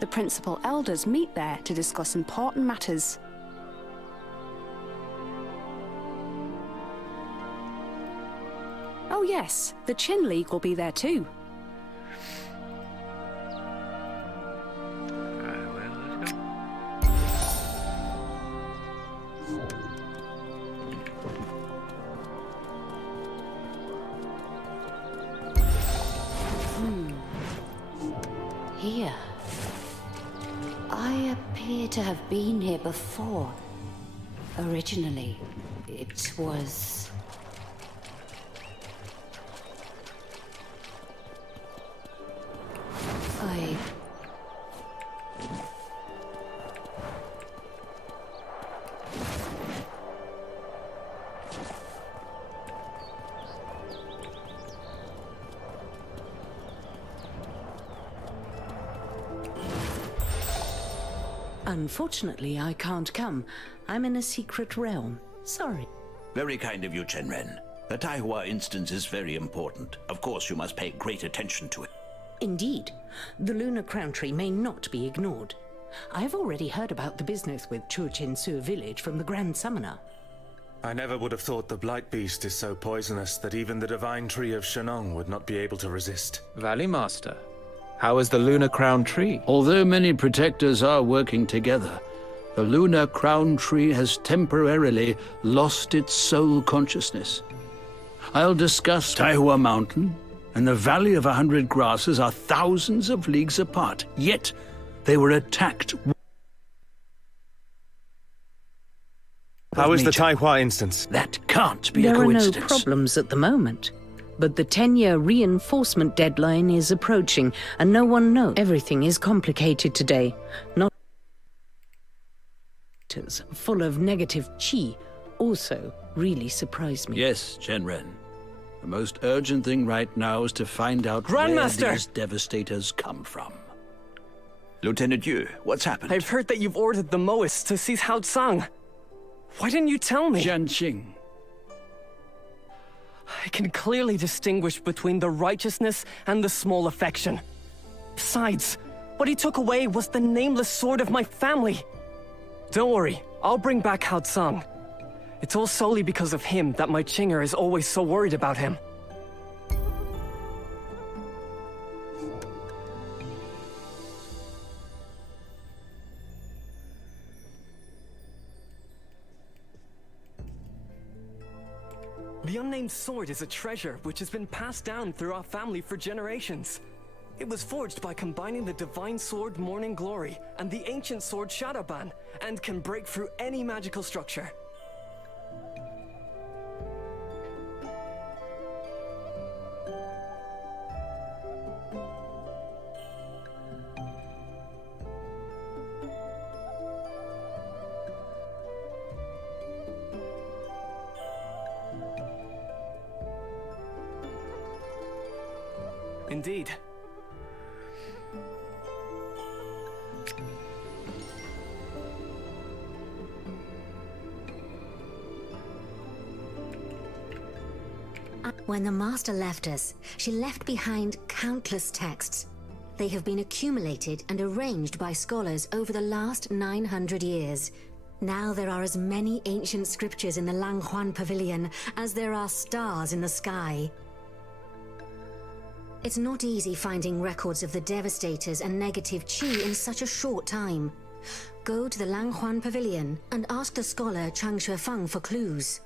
The principal elders meet there to discuss important matters. Oh yes, the Qin League will be there too. Here. I appear to have been here before. Originally, it was... Unfortunately, I can't come. I'm in a secret realm. Sorry. Very kind of you, Chenren. The Taihua instance is very important. Of course, you must pay great attention to it. Indeed. The Lunar Crown Tree may not be ignored. I've already heard about the business with Churchin-Su village from the Grand Summoner. I never would have thought the Blight Beast is so poisonous that even the Divine Tree of Shenong would not be able to resist. Valley Master, how is the Lunar Crown Tree? Although many protectors are working together, the Lunar Crown Tree has temporarily lost its soul consciousness. I'll discuss Taihua Mountain and the Valley of 100 Grasses are thousands of leagues apart, yet they were attacked. How is the Taihua instance? That can't be a There are no coincidence. problems at the moment. But the 10-year reinforcement deadline is approaching, and no one knows. Everything is complicated today. Not full of negative chi also really surprised me. Yes, Shenren. The most urgent thing right now is to find out Grandmaster! where these devastators come from. Lieutenant Yu, what's happened? I've heard that you've ordered the Moists to seize Hao Tsang. Why didn't you tell me? Jianqing. I can clearly distinguish between the righteousness and the small affection. Besides, what he took away was the nameless sword of my family. Don't worry, I'll bring back Hao Tsang. It's all solely because of him that my Chinger is always so worried about him. The unnamed sword is a treasure which has been passed down through our family for generations. It was forged by combining the divine sword Morning Glory and the ancient sword Shadowban, and can break through any magical structure. Indeed. When the Master left us, she left behind countless texts. They have been accumulated and arranged by scholars over the last 900 years. Now there are as many ancient scriptures in the Langhuan Pavilion as there are stars in the sky. It's not easy finding records of the Devastators and negative Qi in such a short time. Go to the Langhuan Pavilion and ask the scholar Chang Shuefeng for clues.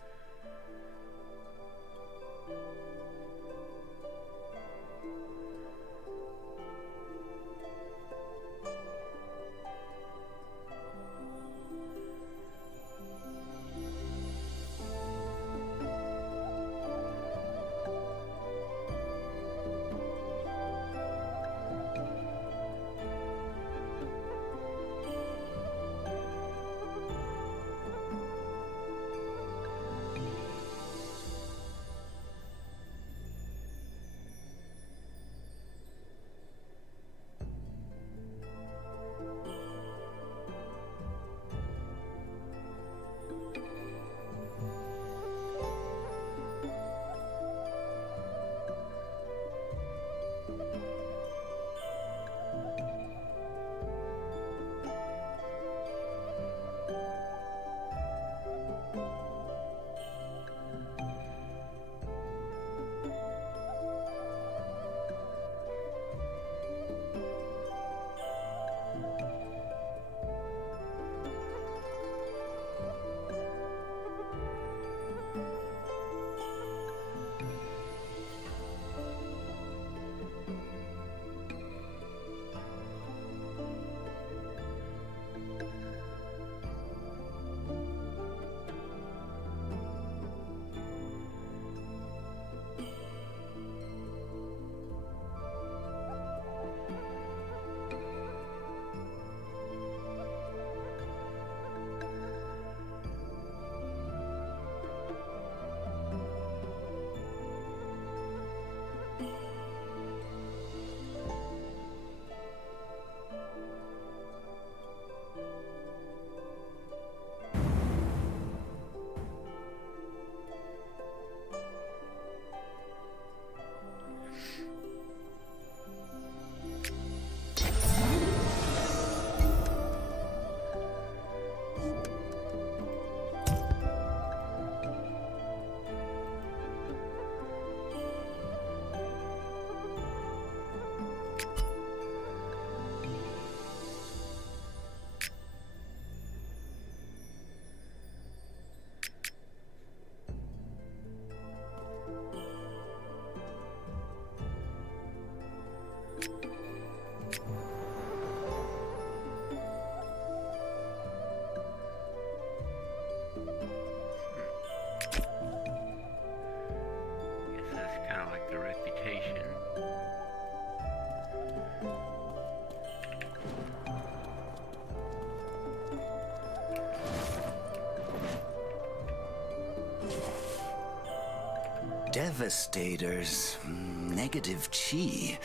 Devastators. Negative chi.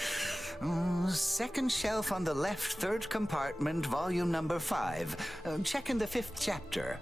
Second shelf on the left, third compartment, volume number 5. Check in the 5th chapter.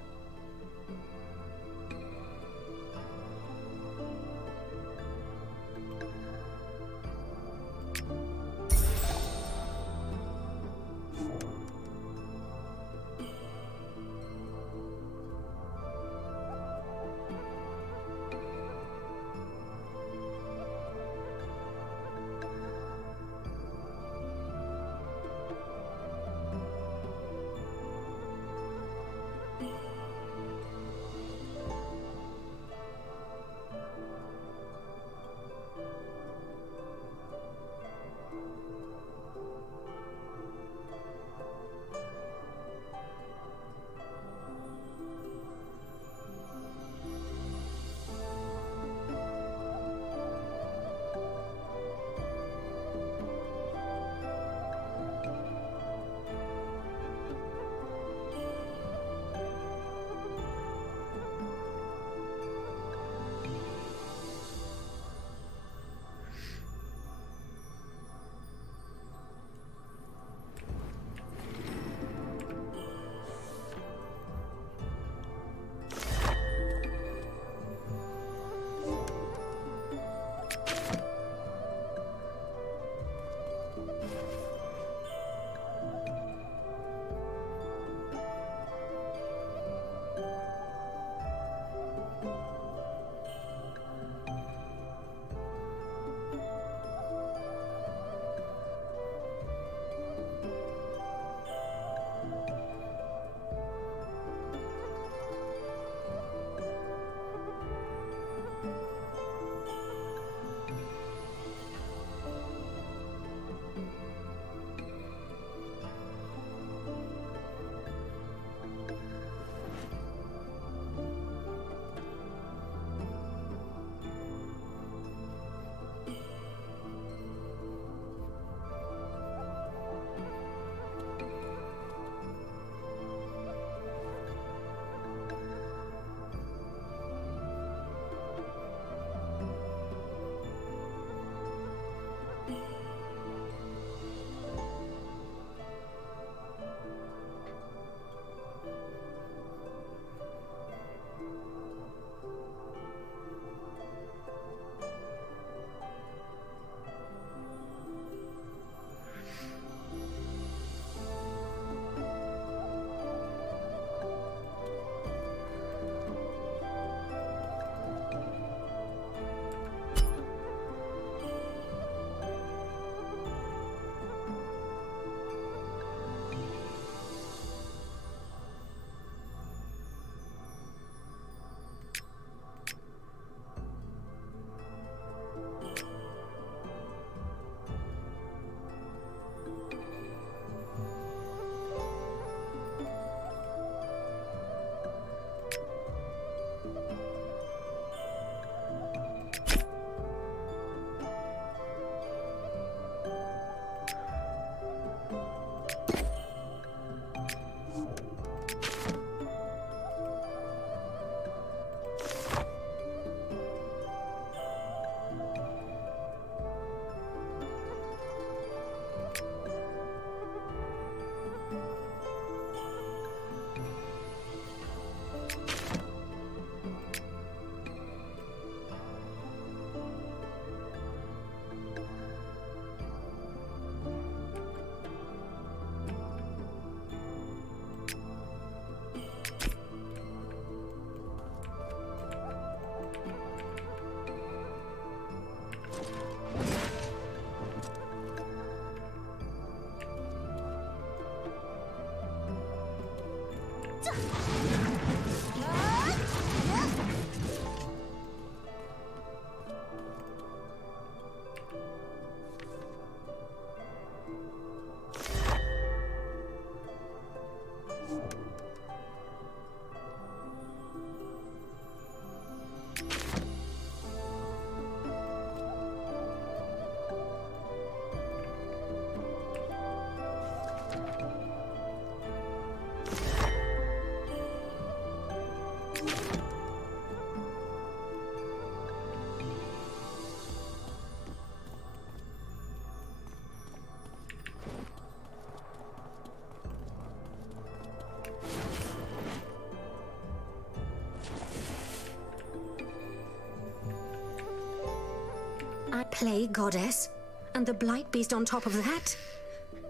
I play goddess? And the Blight Beast on top of that?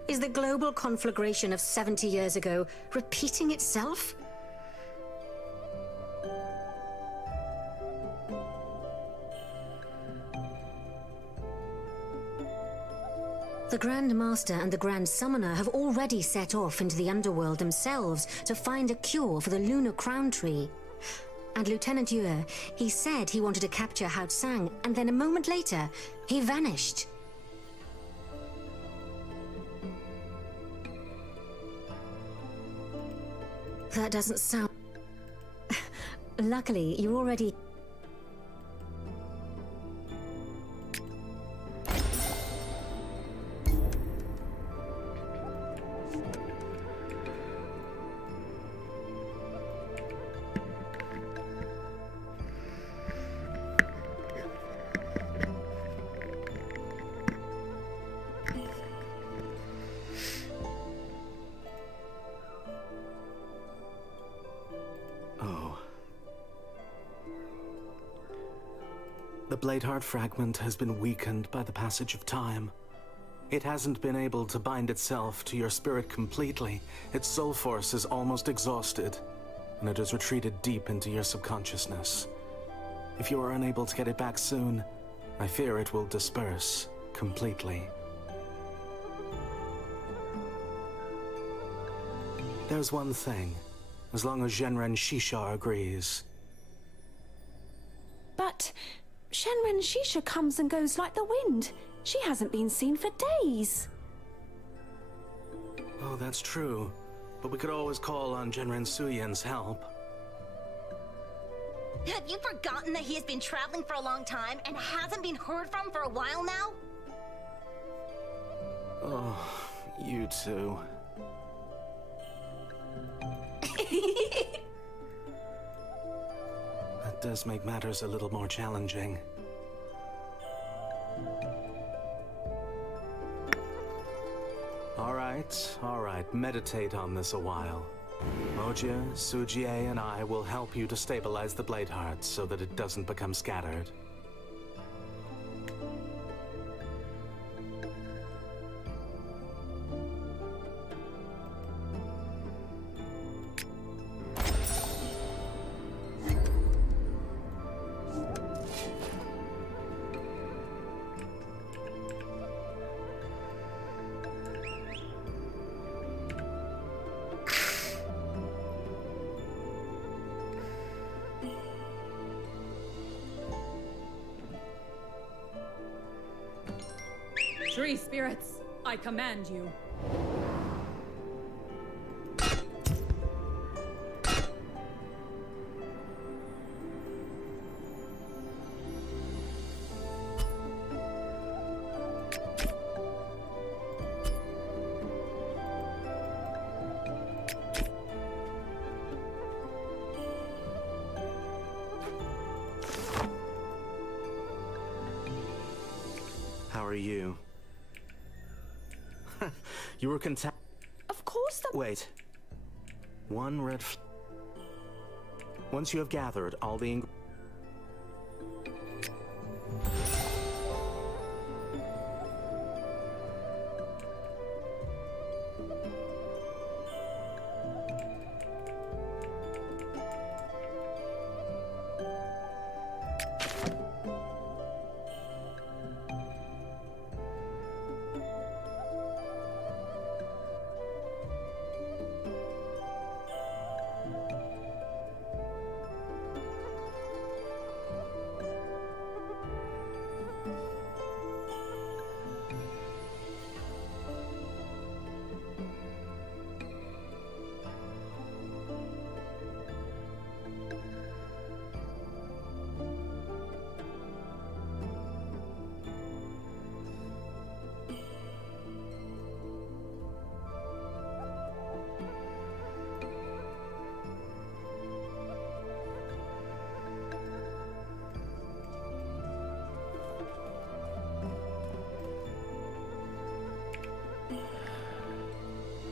Is the global conflagration of 70 years ago repeating itself? The Grand Master and the Grand Summoner have already set off into the underworld themselves to find a cure for the Lunar Crown Tree. And Lieutenant Yue, he said he wanted to capture Hao Tsang, and then a moment later, he vanished. That doesn't sound... Luckily, you already... The Bladeheart fragment has been weakened by the passage of time. It hasn't been able to bind itself to your spirit completely. Its soul force is almost exhausted, and it has retreated deep into your subconsciousness. If you are unable to get it back soon, I fear it will disperse completely. There's one thing, as long as Zhenren Shisha agrees. But Shenren Shisha comes and goes like the wind. She hasn't been seen for days. Oh, that's true. But we could always call on Zhenren Suyen's help. Have you forgotten that he has been traveling for a long time and hasn't been heard from for a while now? Oh, you two. That does make matters a little more challenging. All right, meditate on this a while. Mojia, Sujie, and I will help you to stabilize the Bladeheart so that it doesn't become scattered. Tree spirits, I command you. How are you? You were content. Of course the— Wait. One red Once you have gathered all the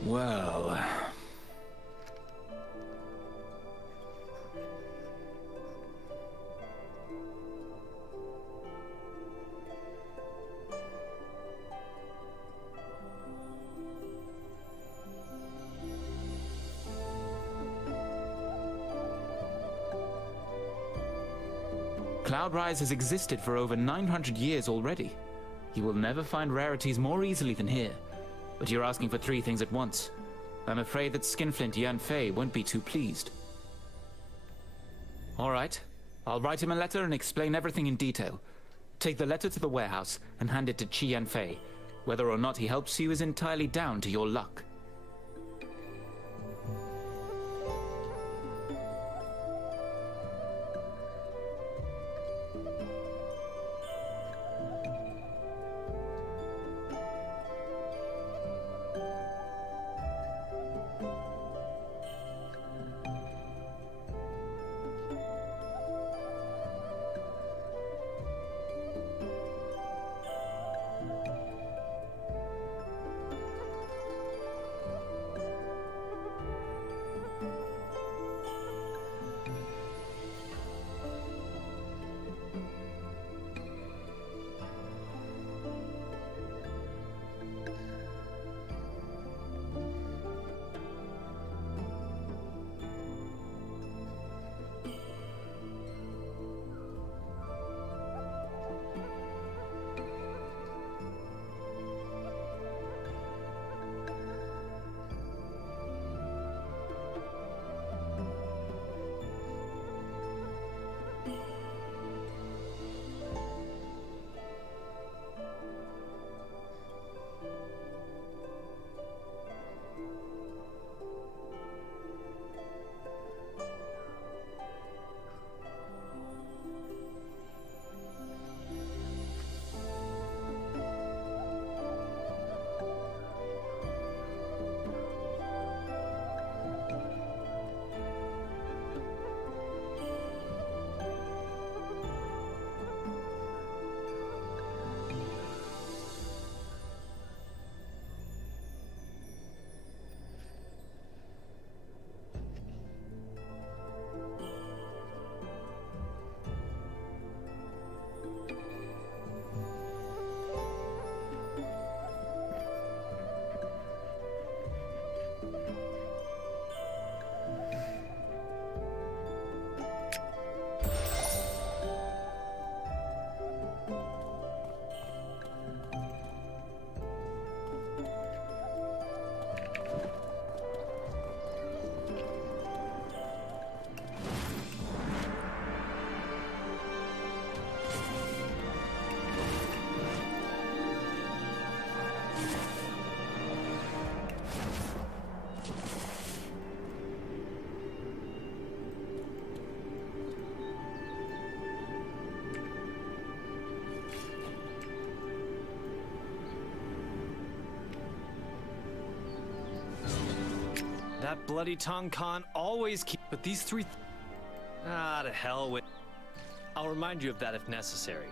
Well... Cloudrise has existed for over 900 years already. You will never find rarities more easily than here. But you're asking for 3 things at once. I'm afraid that Skinflint Yanfei won't be too pleased. All right. I'll write him a letter and explain everything in detail. Take the letter to the warehouse and hand it to Qi Yanfei. Whether or not he helps you is entirely down to your luck. That bloody Tongkan always keep. But these 3. To hell with. I'll remind you of that if necessary.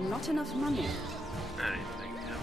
Not enough money. I didn't think so.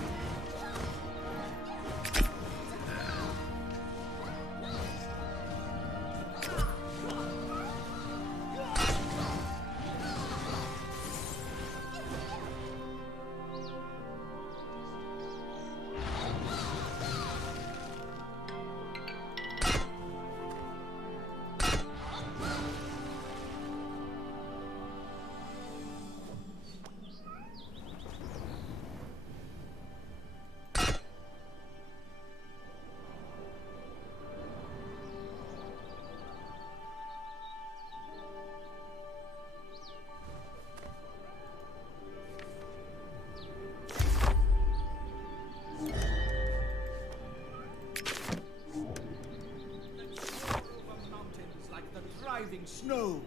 falling snow.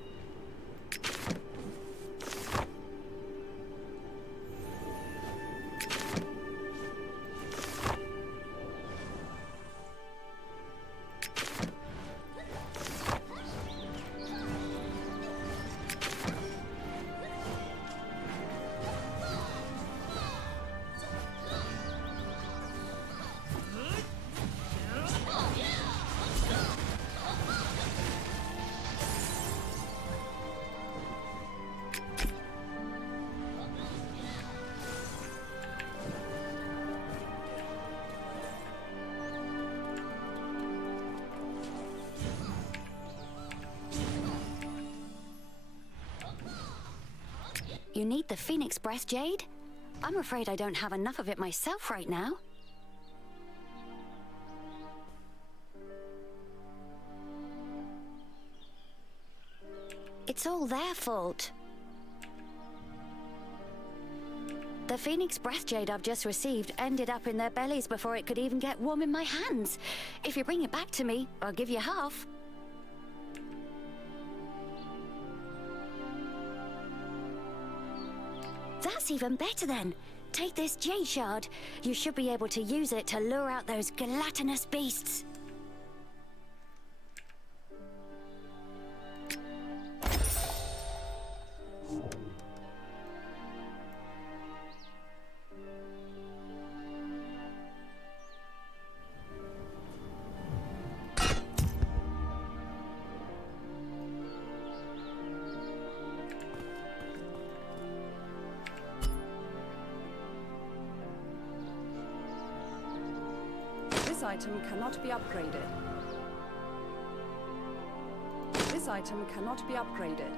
You need the Phoenix Breath Jade? I'm afraid I don't have enough of it myself right now. It's all their fault. The Phoenix Breath Jade I've just received ended up in their bellies before it could even get warm in my hands. If you bring it back to me, I'll give you half. That's even better then. Take this Jade Shard. You should be able to use it to lure out those gelatinous beasts. This item cannot be upgraded. This item cannot be upgraded.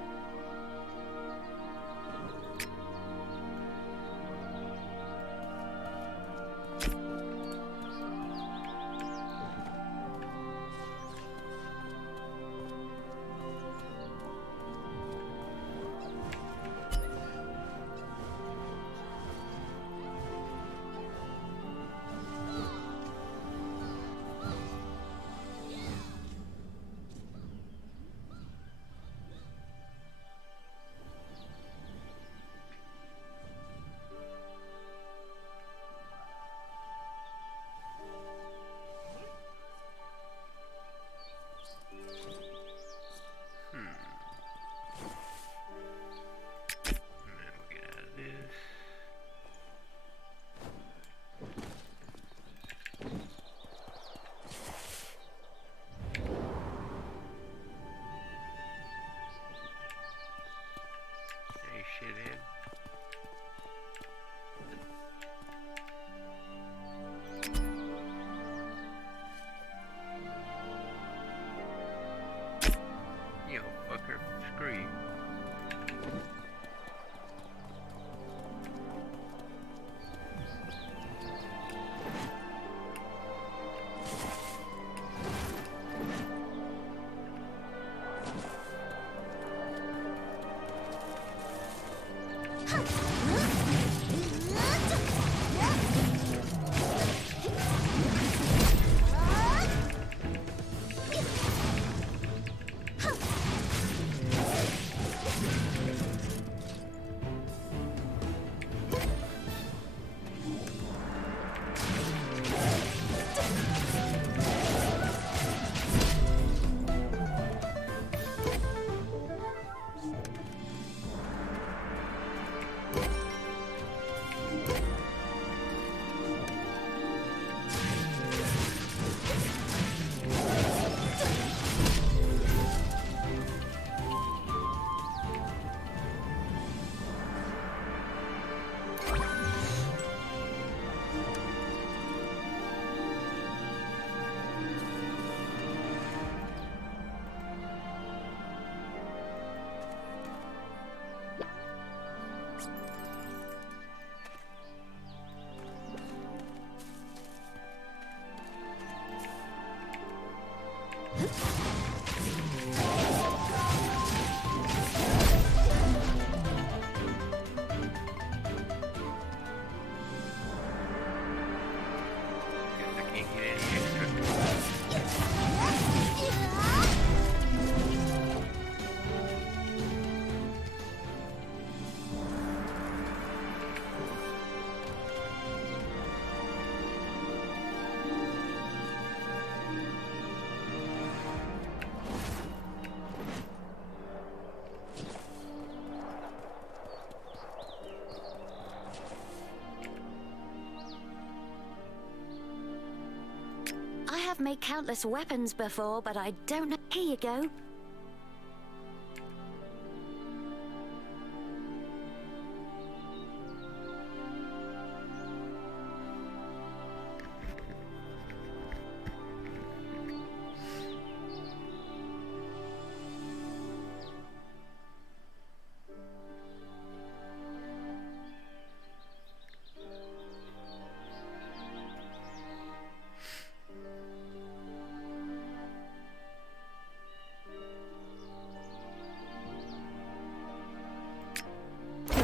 have made countless weapons before, but I don't know. Here you go.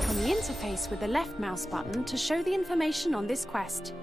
On the interface with the left mouse button to show the information on this quest.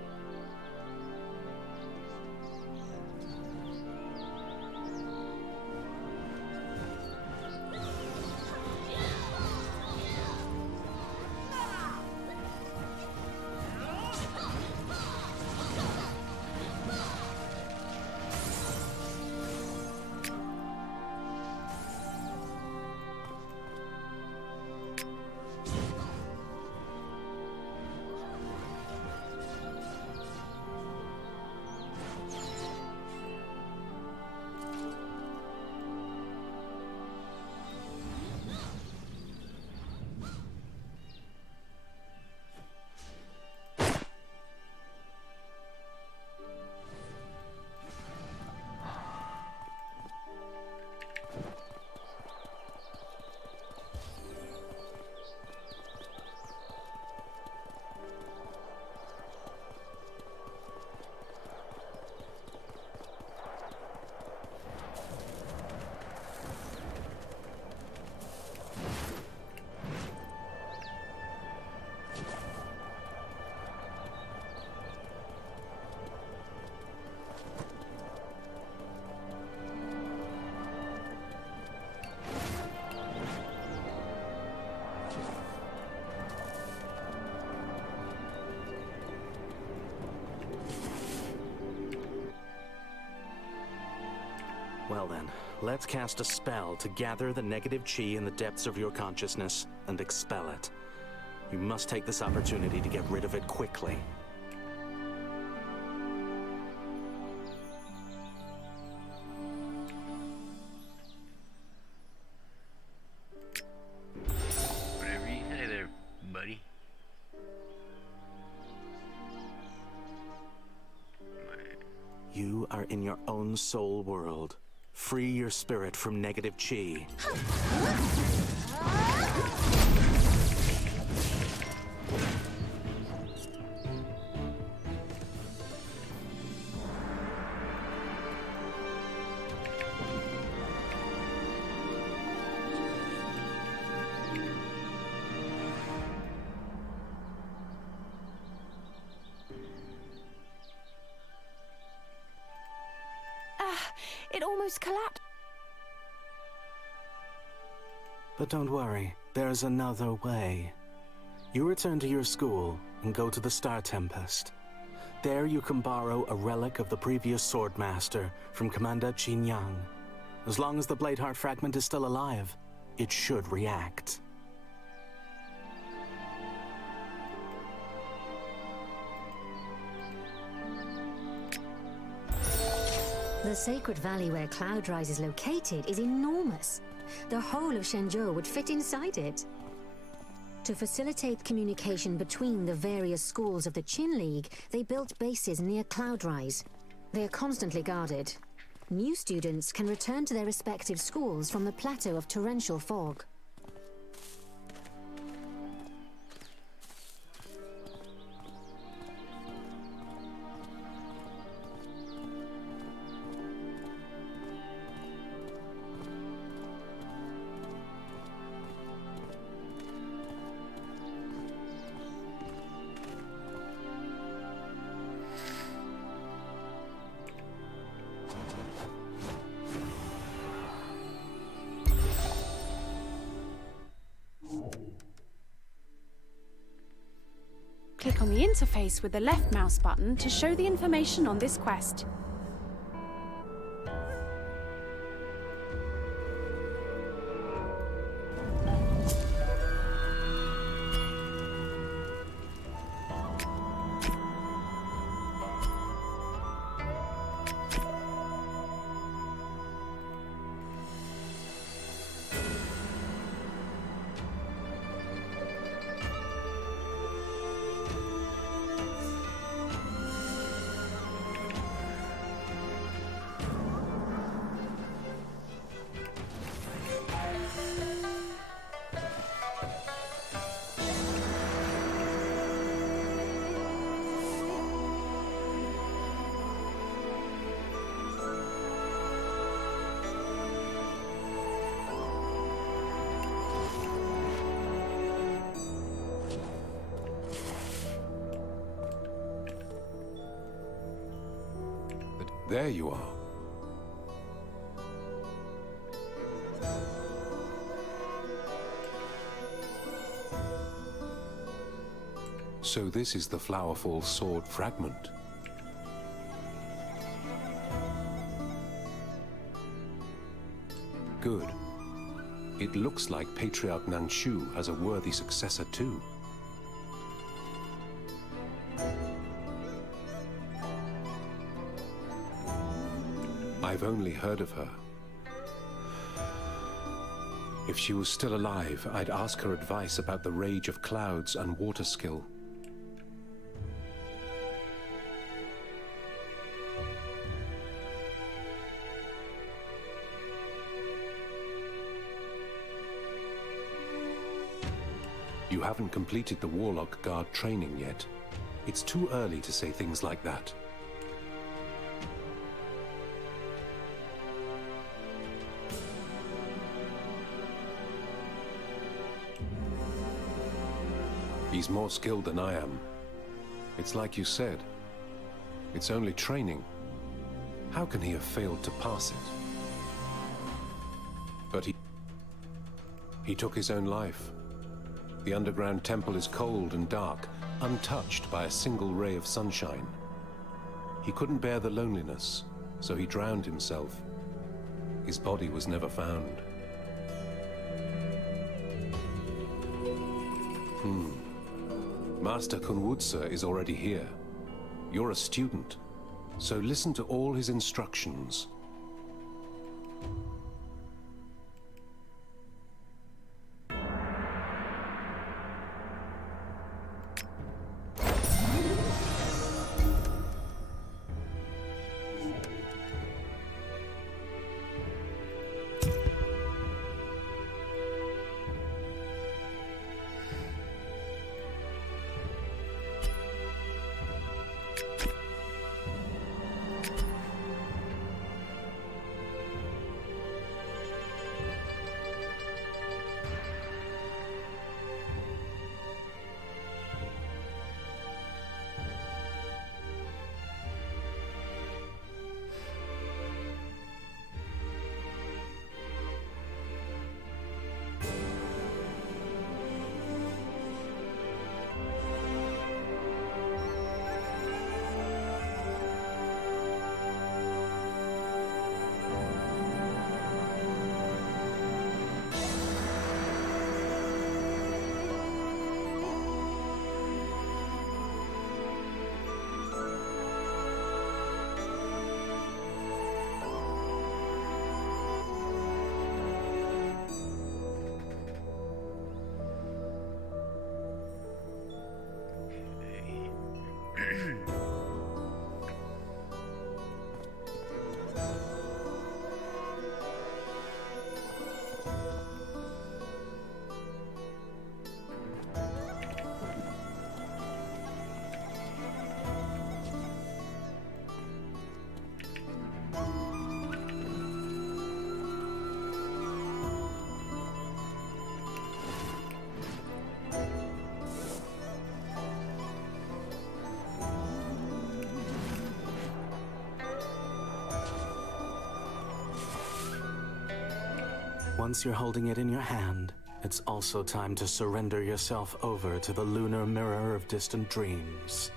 Well then, let's cast a spell to gather the negative chi in the depths of your consciousness and expel it. You must take this opportunity to get rid of it quickly. Whatever you say there, buddy. You are in your own soul world. Free your spirit from negative chi. It almost collapsed. But don't worry, there's another way. You return to your school and go to the Star Tempest. There you can borrow a relic of the previous Swordmaster from Commander Qin Yang. As long as the Bladeheart fragment is still alive, it should react. The sacred valley where Cloudrise is located is enormous. The whole of Shenzhou would fit inside it. To facilitate communication between the various schools of the Qin League, they built bases near Cloudrise. They are constantly guarded. New students can return to their respective schools from the plateau of torrential fog. Click on the interface with the left mouse button to show the information on this quest. There you are. So this is the Flowerfall sword fragment. Good. It looks like Patriarch Nanshu has a worthy successor too. I've only heard of her. If she was still alive, I'd ask her advice about the rage of clouds and water skill. You haven't completed the Warlock Guard training yet. It's too early to say things like that. He's more skilled than I am. It's like you said. It's only training. How can he have failed to pass it? But he took his own life. The underground temple is cold and dark, untouched by a single ray of sunshine. He couldn't bear the loneliness, so he drowned himself. His body was never found. Master Kunwutsa is already here. You're a student, so listen to all his instructions. Once you're holding it in your hand, it's also time to surrender yourself over to the lunar mirror of distant dreams.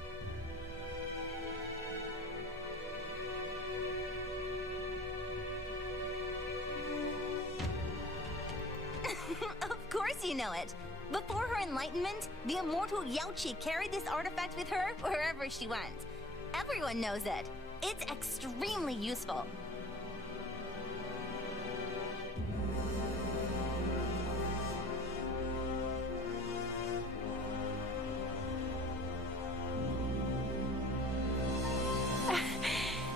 Of course you know it. Before her enlightenment, the immortal Yaoqi carried this artifact with her wherever she went. Everyone knows it. It's extremely useful.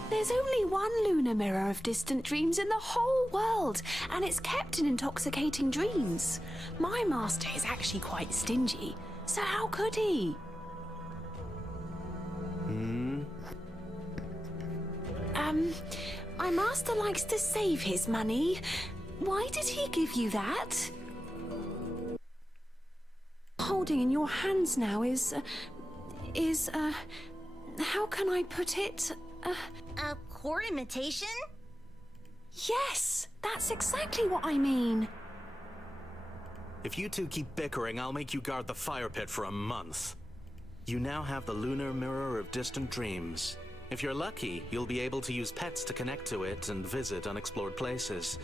There's only one lunar mirror of distant dreams in the whole world, and it's kept in intoxicating dreams. My master is actually quite stingy, so how could he? My master likes to save his money. Why did he give you that? Holding in your hands now is, how can I put it? A poor imitation? Yes, that's exactly what I mean. If you two keep bickering, I'll make you guard the fire pit for a month. You now have the Lunar Mirror of Distant Dreams. If you're lucky, you'll be able to use pets to connect to it and visit unexplored places.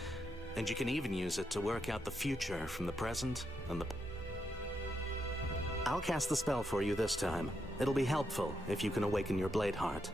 And you can even use it to work out the future from the present and the... I'll cast the spell for you this time. It'll be helpful if you can awaken your blade heart.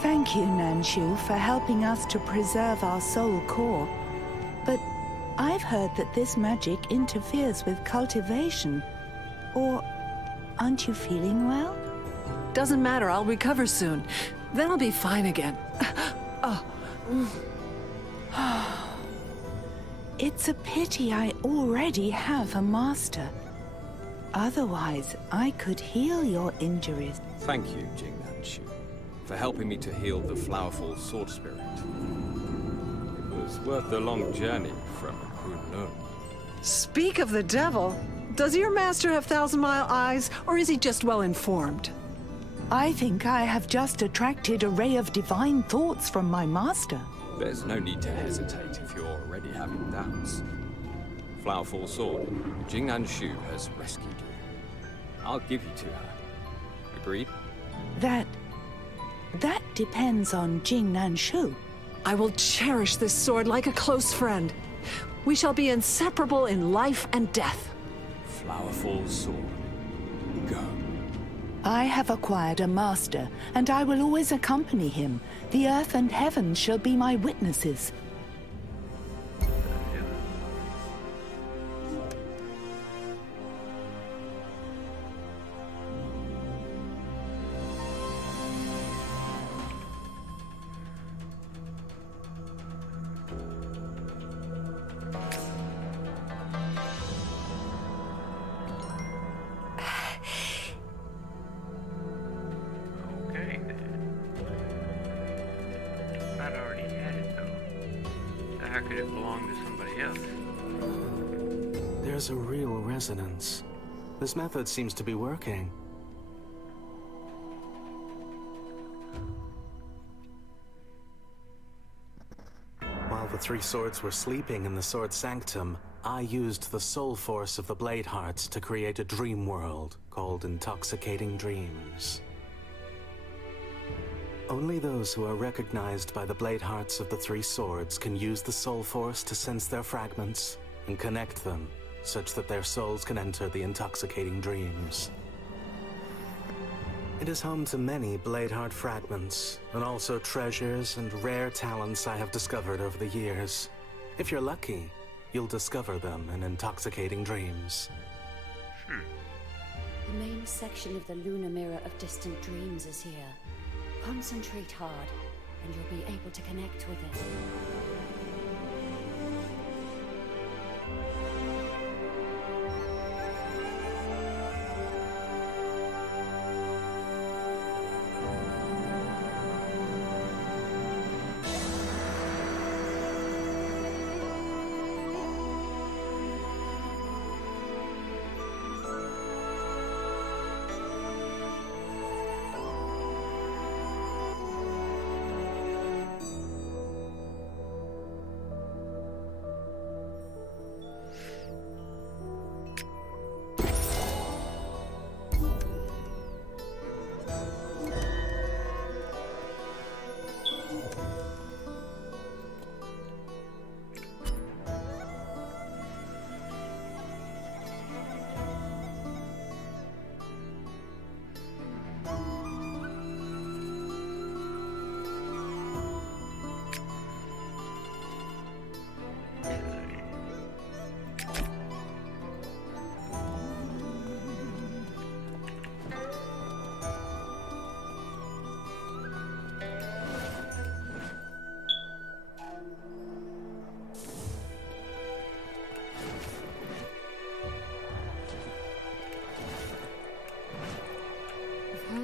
Thank you, Nanshu, for helping us to preserve our soul core. But I've heard that this magic interferes with cultivation. Or aren't you feeling well? Doesn't matter, I'll recover soon. Then I'll be fine again. It's a pity I already have a master. Otherwise, I could heal your injuries. Thank you, Jing Nanshu, for helping me to heal the Flowerfall Sword Spirit. It was worth the long journey from Kunlun. Speak of the devil! Does your master have thousand-mile eyes, or is he just well-informed? I think I have just attracted a ray of divine thoughts from my master. There's no need to hesitate if you're already having doubts. Flowerfall Sword, Jing Nanshu has rescued you. I'll give you to her. Agreed? That depends on Jing Nanshu. I will cherish this sword like a close friend. We shall be inseparable in life and death. Flowerfall Sword, go. I have acquired a master, and I will always accompany him. The earth and heaven shall be my witnesses. There's a real resonance. This method seems to be working. While the three swords were sleeping in the Sword Sanctum, I used the soul force of the Blade Hearts to create a dream world called Intoxicating Dreams. Only those who are recognized by the Blade Hearts of the three swords can use the soul force to sense their fragments and connect them, such that their souls can enter the intoxicating dreams. It is home to many Bladeheart fragments, and also treasures and rare talents I have discovered over the years. If you're lucky, you'll discover them in Intoxicating Dreams. The main section of the Lunar Mirror of Distant Dreams is here. Concentrate hard, and you'll be able to connect with it.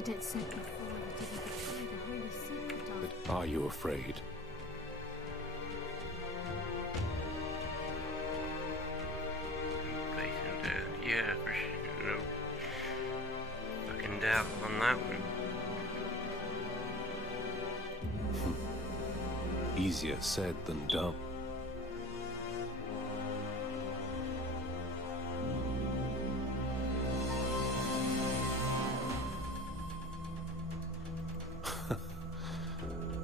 It said before that if you betray the holy secret of... But are you afraid? Facing death, yeah, for sure. No fucking doubt on that one. Easier said than done.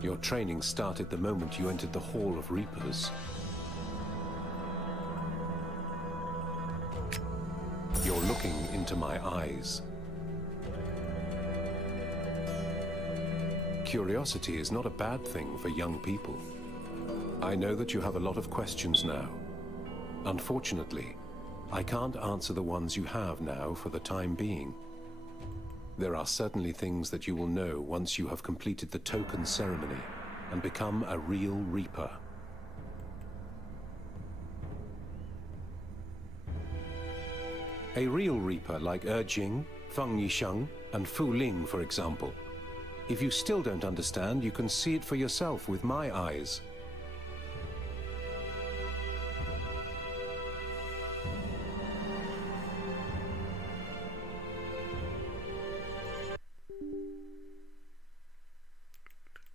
Your training started the moment you entered the Hall of Reapers. You're looking into my eyes. Curiosity is not a bad thing for young people. I know that you have a lot of questions now. Unfortunately, I can't answer the ones you have now for the time being. There are certainly things that you will know once you have completed the token ceremony and become a real Reaper. A real Reaper like Jing, Feng Yisheng, and Fu Ling, for example. If you still don't understand, you can see it for yourself with my eyes.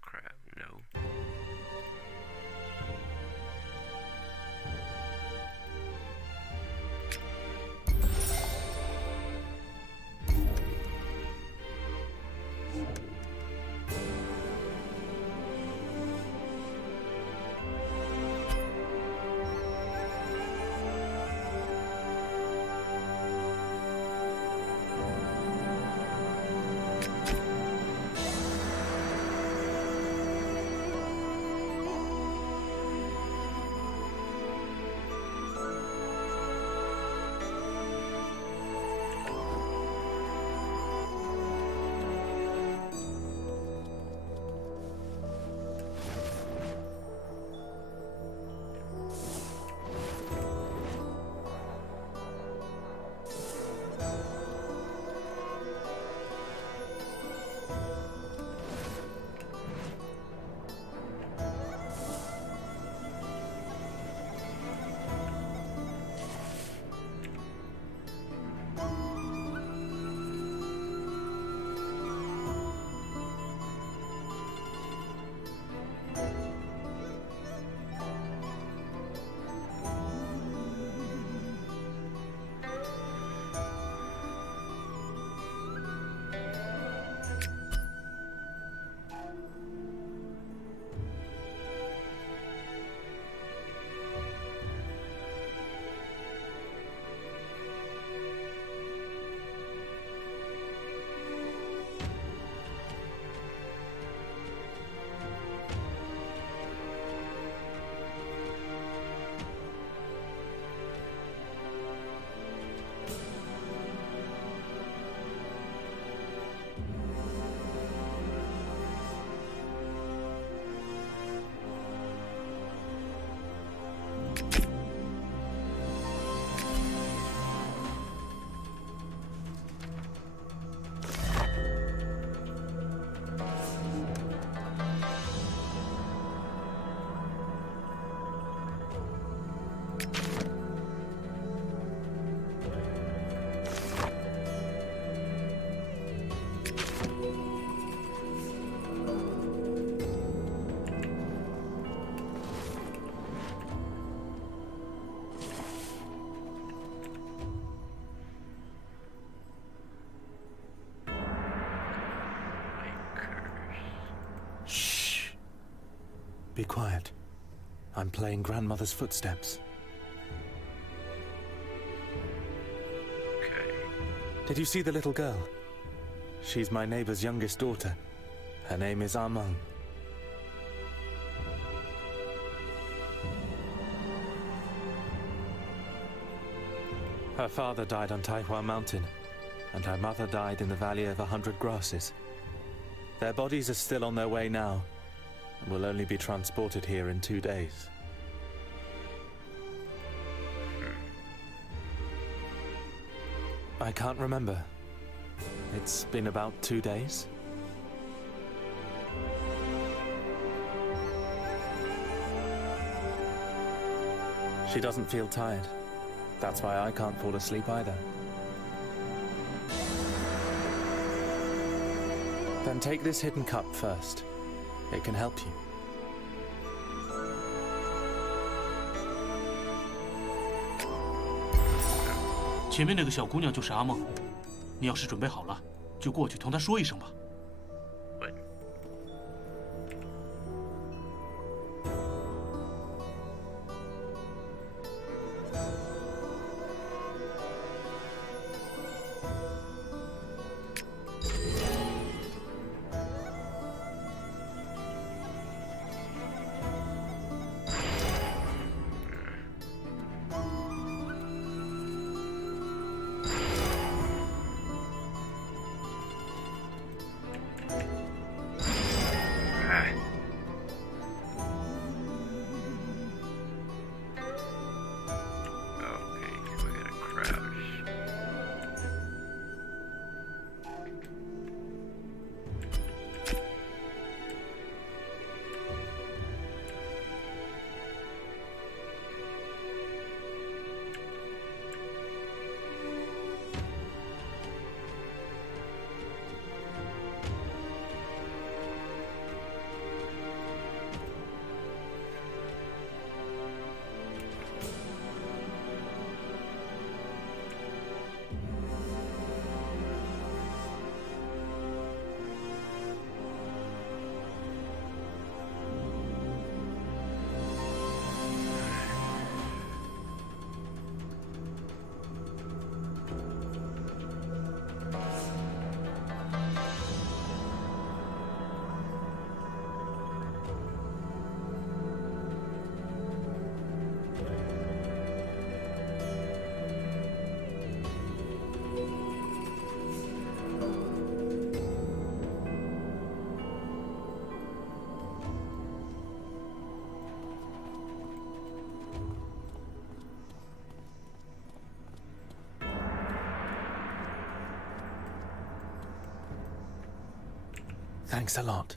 Crap, no. Be quiet. I'm playing Grandmother's Footsteps. Okay. Did you see the little girl? She's my neighbor's youngest daughter. Her name is Armand. Her father died on Taihua Mountain, and her mother died in the Valley of 100 Grasses. Their bodies are still on their way now, and will only be transported here in 2 days. I can't remember. It's been about 2 days. She doesn't feel tired. That's why I can't fall asleep either. Then take this hidden cup first. It can help you. 前面那个小姑娘就是阿梦，你要是准备好了，就过去同她说一声吧。 Thanks a lot.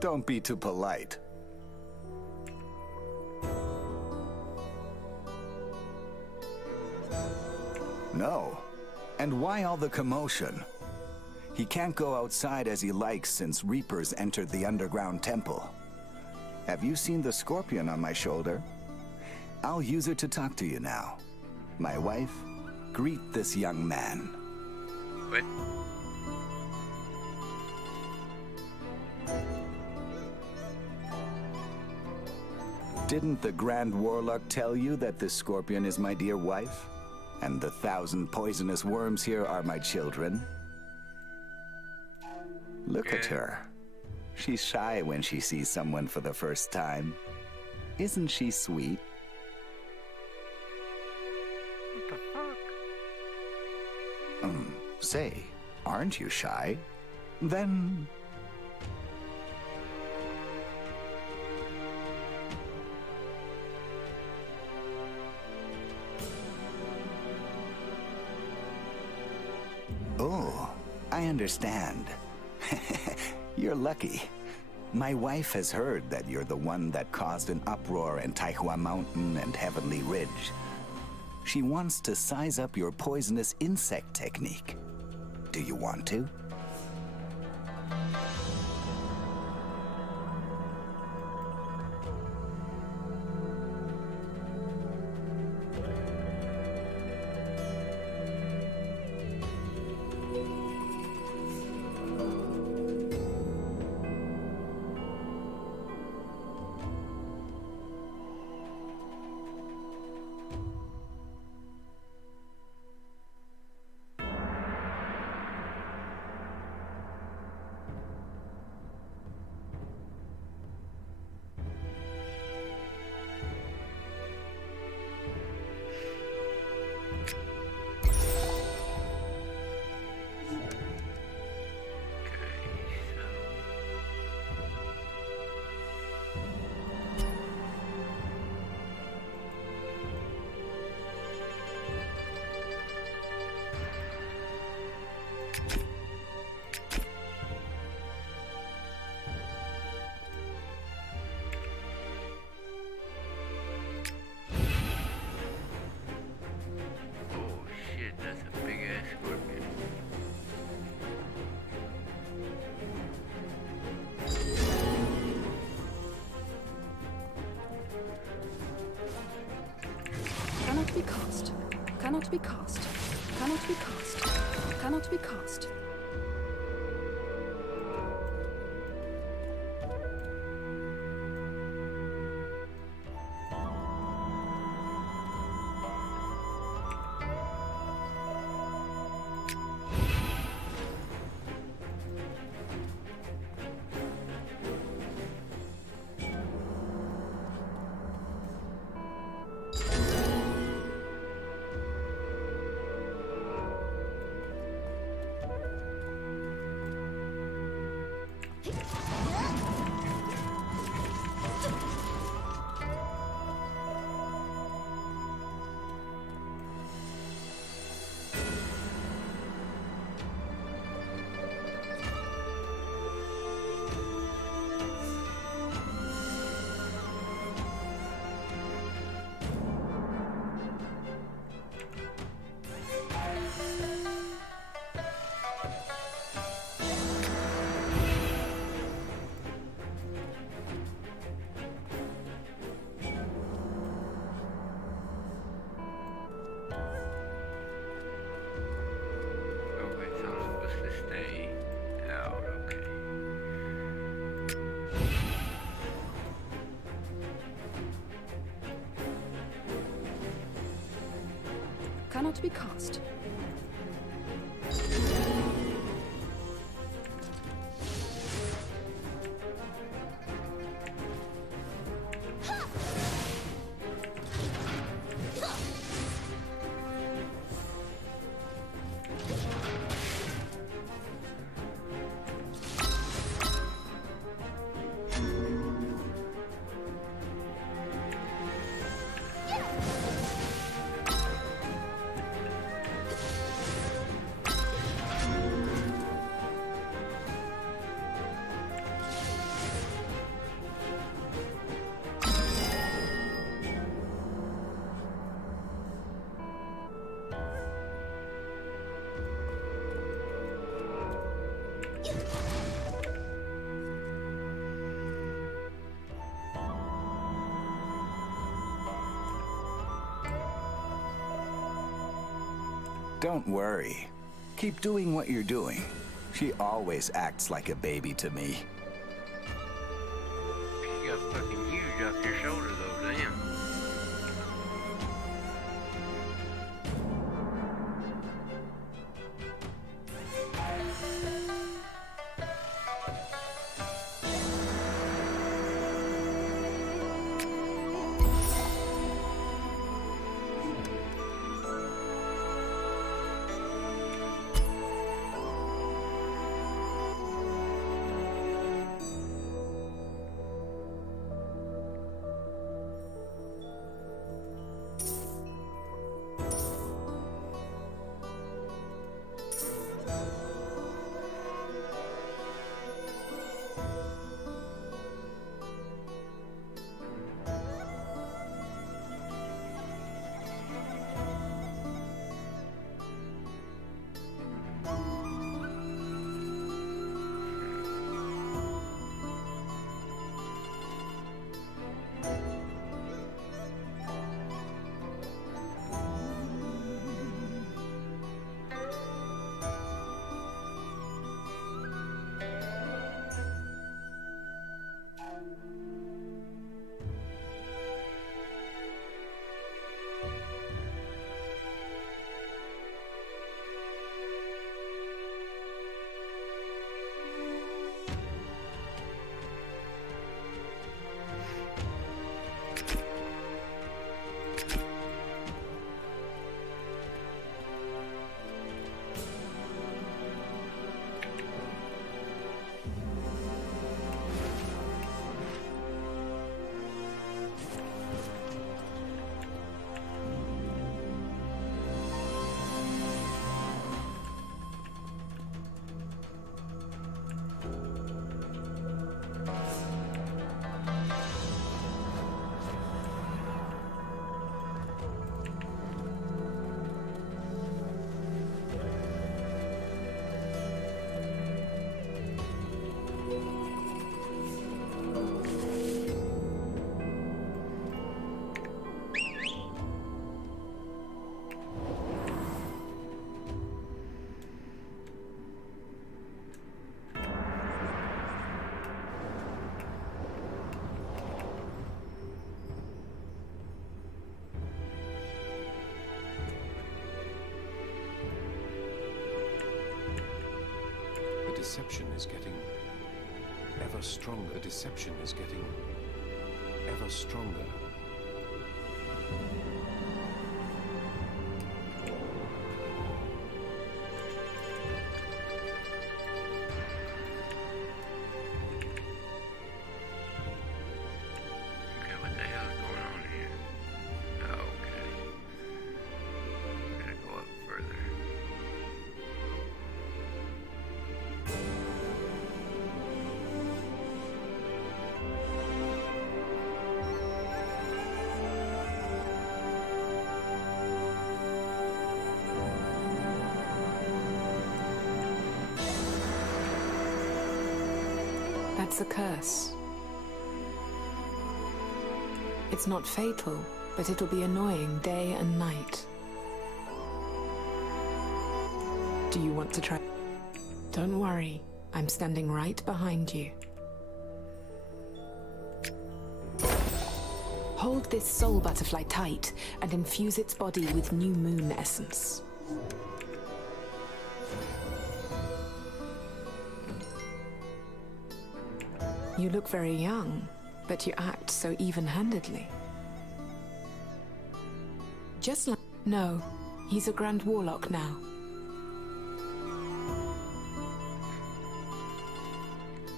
Don't be too polite. No. And why all the commotion? He can't go outside as he likes since Reapers entered the underground temple. Have you seen the scorpion on my shoulder? I'll use her to talk to you now. My wife, greet this young man. What? Didn't the Grand Warlock tell you that this scorpion is my dear wife? And the 1,000 poisonous worms here are my children? Look at her. She's shy when she sees someone for the first time. Isn't she sweet? What the fuck? Say, aren't you shy? Then... Oh, I understand. You're lucky. My wife has heard that you're the one that caused an uproar in Taihua Mountain and Heavenly Ridge. She wants to size up your poisonous insect technique. Do you want to? Cannot be cast. Cannot be cast. Cannot be cast. Cannot be cast. Cannot be cast. Don't worry. Keep doing what you're doing. She always acts like a baby to me. You got fucking huge off your shoulder though, damn. deception is getting ever stronger. The deception is getting ever stronger. Okay, what the hell is going on here? Oh, okay. Gotta go up further. That's a curse. It's not fatal, but it'll be annoying day and night. Do you want to try? Don't worry, I'm standing right behind you. Hold this soul butterfly tight and infuse its body with new moon essence. You look very young, but you act so even-handedly. Just like... No, he's a Grand Warlock now.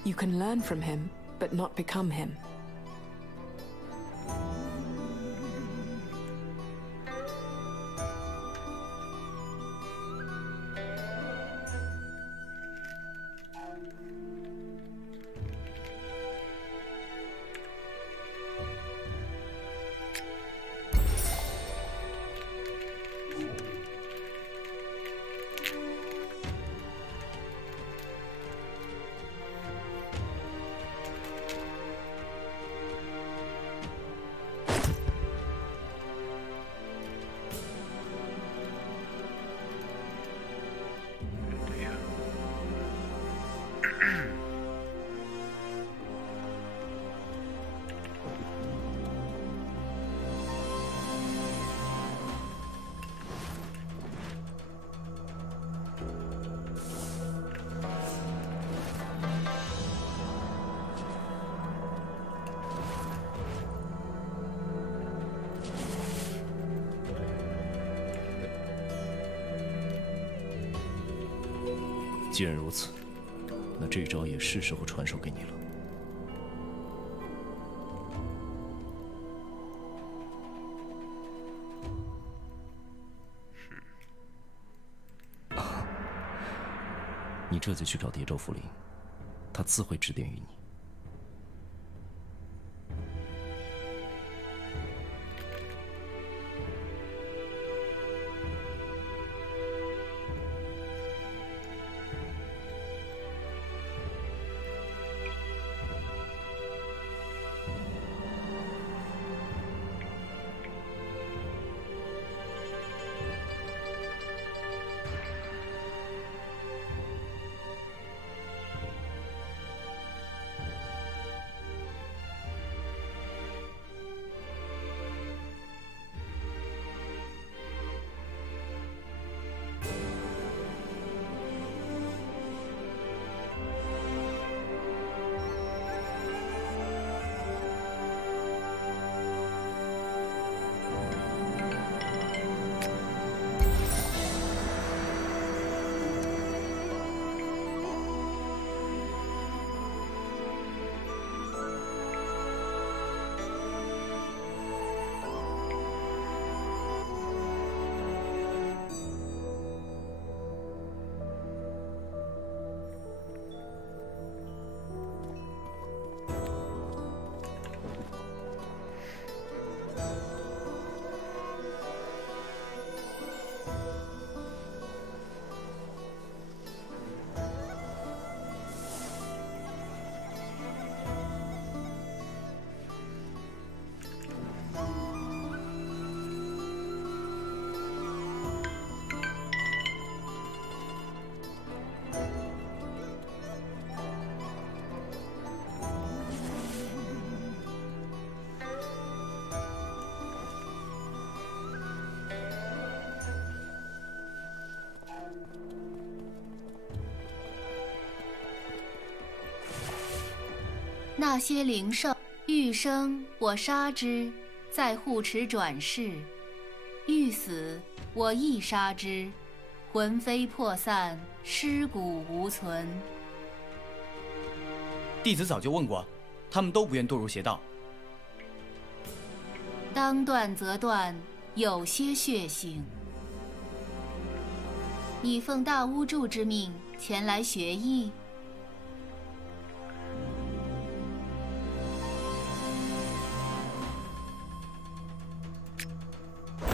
You can learn from him, but not become him.既然如此，那这招也是时候传授给你了。你这就去找蝶州府林，他自会指点于你。那些灵兽欲生，我杀之，在护持转世；欲死，我亦杀之，魂飞魄散，尸骨无存。弟子早就问过，他们都不愿堕入邪道。当断则断，有些血性。你奉大巫祝之命前来学艺。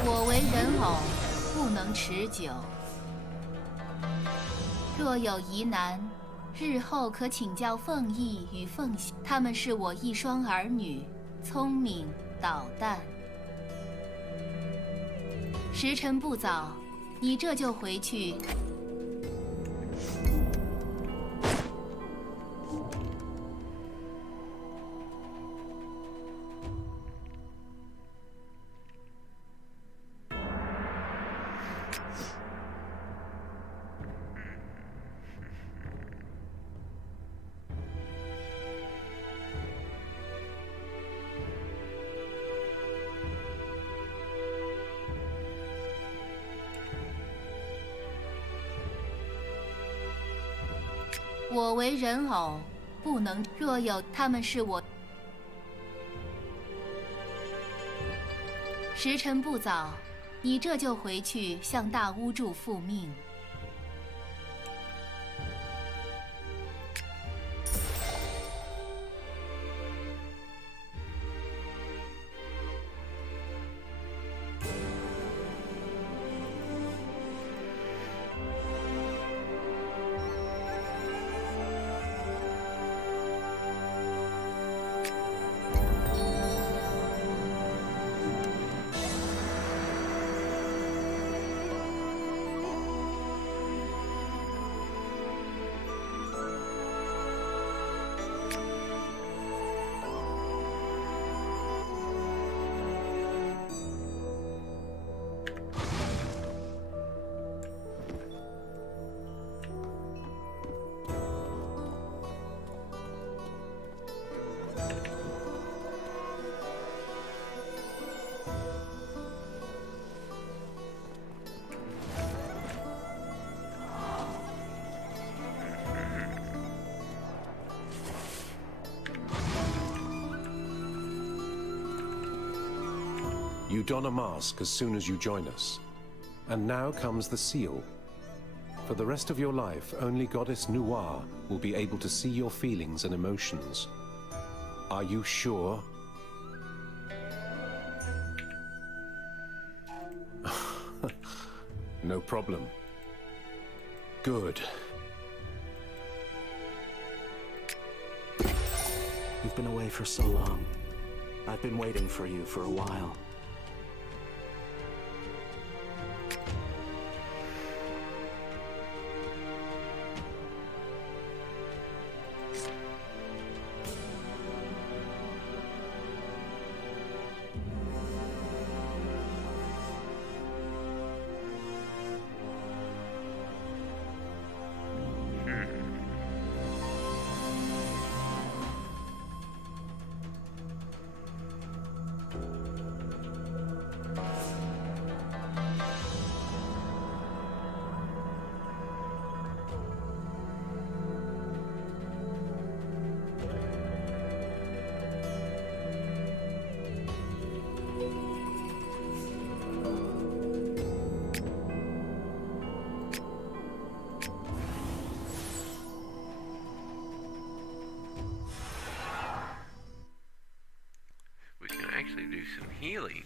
我为人偶，不能持久。若有疑难，日后可请教凤翼与凤喜，他们是我一双儿女，聪明捣蛋。时辰不早，你这就回去。我为人偶，不能。若有他们是我。时辰不早，你这就回去向大巫祝复命。You don a mask as soon as you join us. And now comes the seal. For the rest of your life, only Goddess Noir will be able to see your feelings and emotions. Are you sure? No problem. Good. You've been away for so long. I've been waiting for you for a while. Do some healing.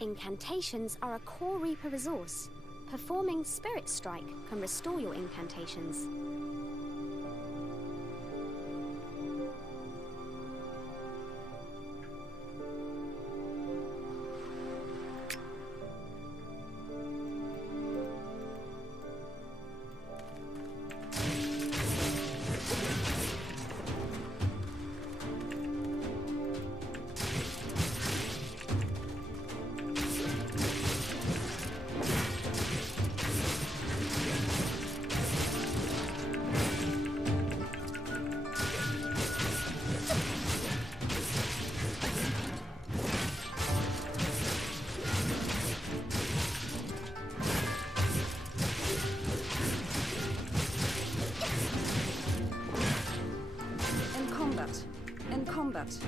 Incantations are a core Reaper resource. Performing Spirit Strike can restore your incantations. combat. In combat.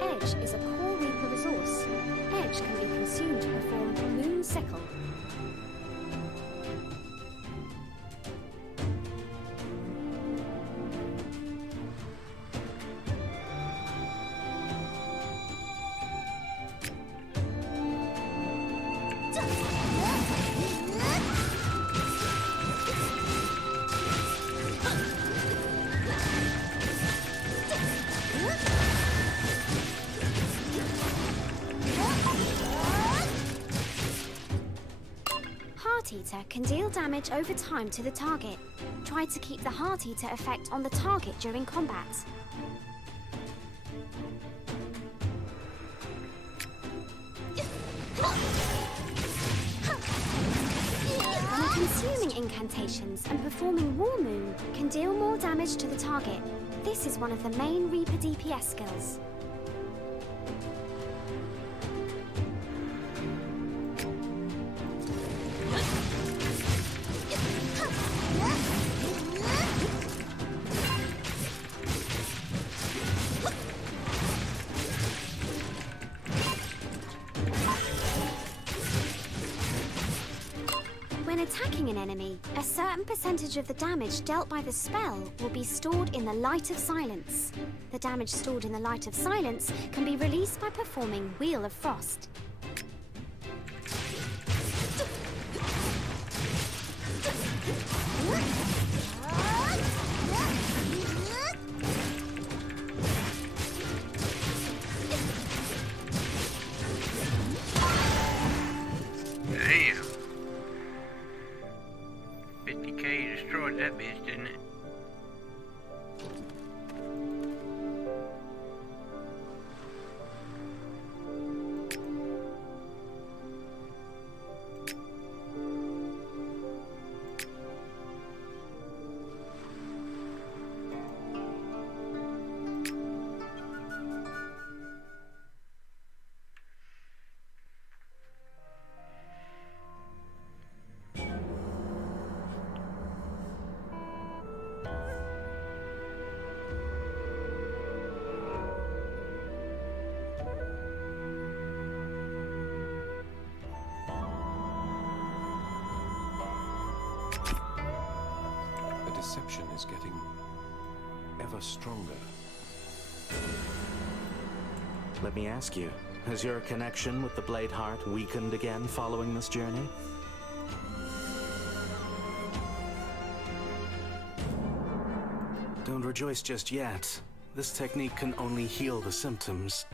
Edge is a core Reaper resource. Edge can be consumed to perform Moon Sickle. Heart Eater can deal damage over time to the target. Try to keep the Heart Eater effect on the target during combat. Consuming incantations and performing War Moon can deal more damage to the target. This is one of the main Reaper DPS skills. When attacking an enemy, a certain percentage of the damage dealt by the spell will be stored in the Light of Silence. The damage stored in the Light of Silence can be released by performing Wheel of Frost. Damn. 50k destroyed that bitch, didn't it? The deception is getting ever stronger. Let me ask you, has your connection with the Blade Heart weakened again following this journey? Don't rejoice just yet. This technique can only heal the symptoms.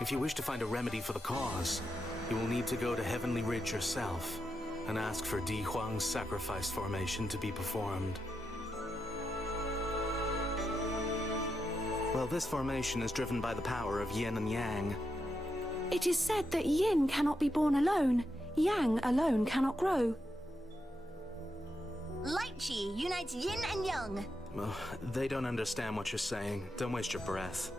If you wish to find a remedy for the cause, you will need to go to Heavenly Ridge yourself and ask for Di Huang's sacrifice formation to be performed. Well, this formation is driven by the power of yin and yang. It is said that yin cannot be born alone. Yang alone cannot grow. Light Chi unites yin and yang. Well, they don't understand what you're saying. Don't waste your breath.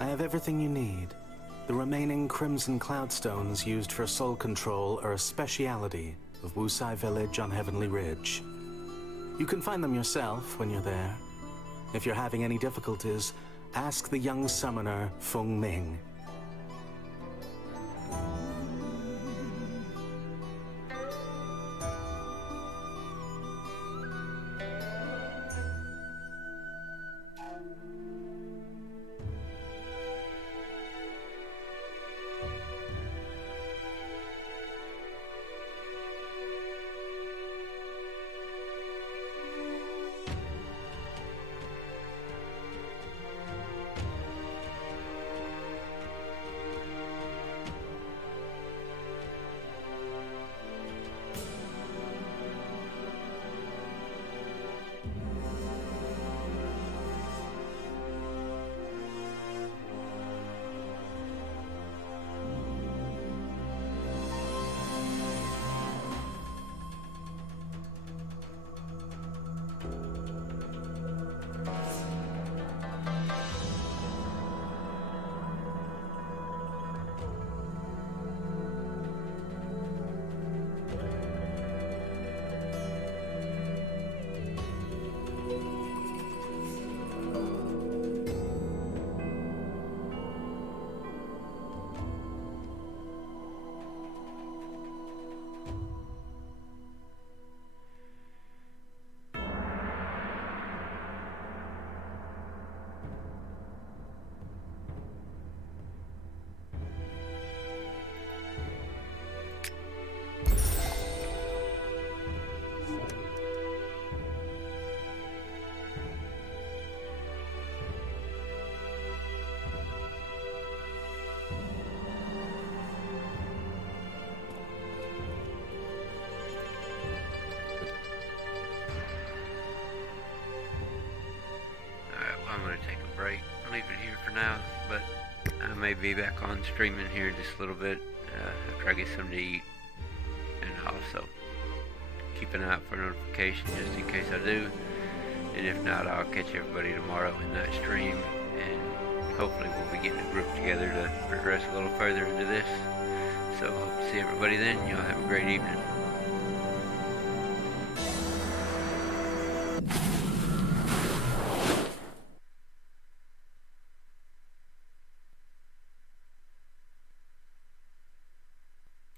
I have everything you need. The remaining Crimson Cloudstones used for soul control are a speciality of Wusai Village on Heavenly Ridge. You can find them yourself when you're there. If you're having any difficulties, ask the young summoner Feng Ming. I may be back on streaming here just a little bit after I get something to eat, and also keep an eye out for notifications just in case I do. And if not, I'll catch everybody tomorrow in that stream, and hopefully we'll be getting a group together to progress a little further into this. So hope to see everybody then. Y'all have a great evening.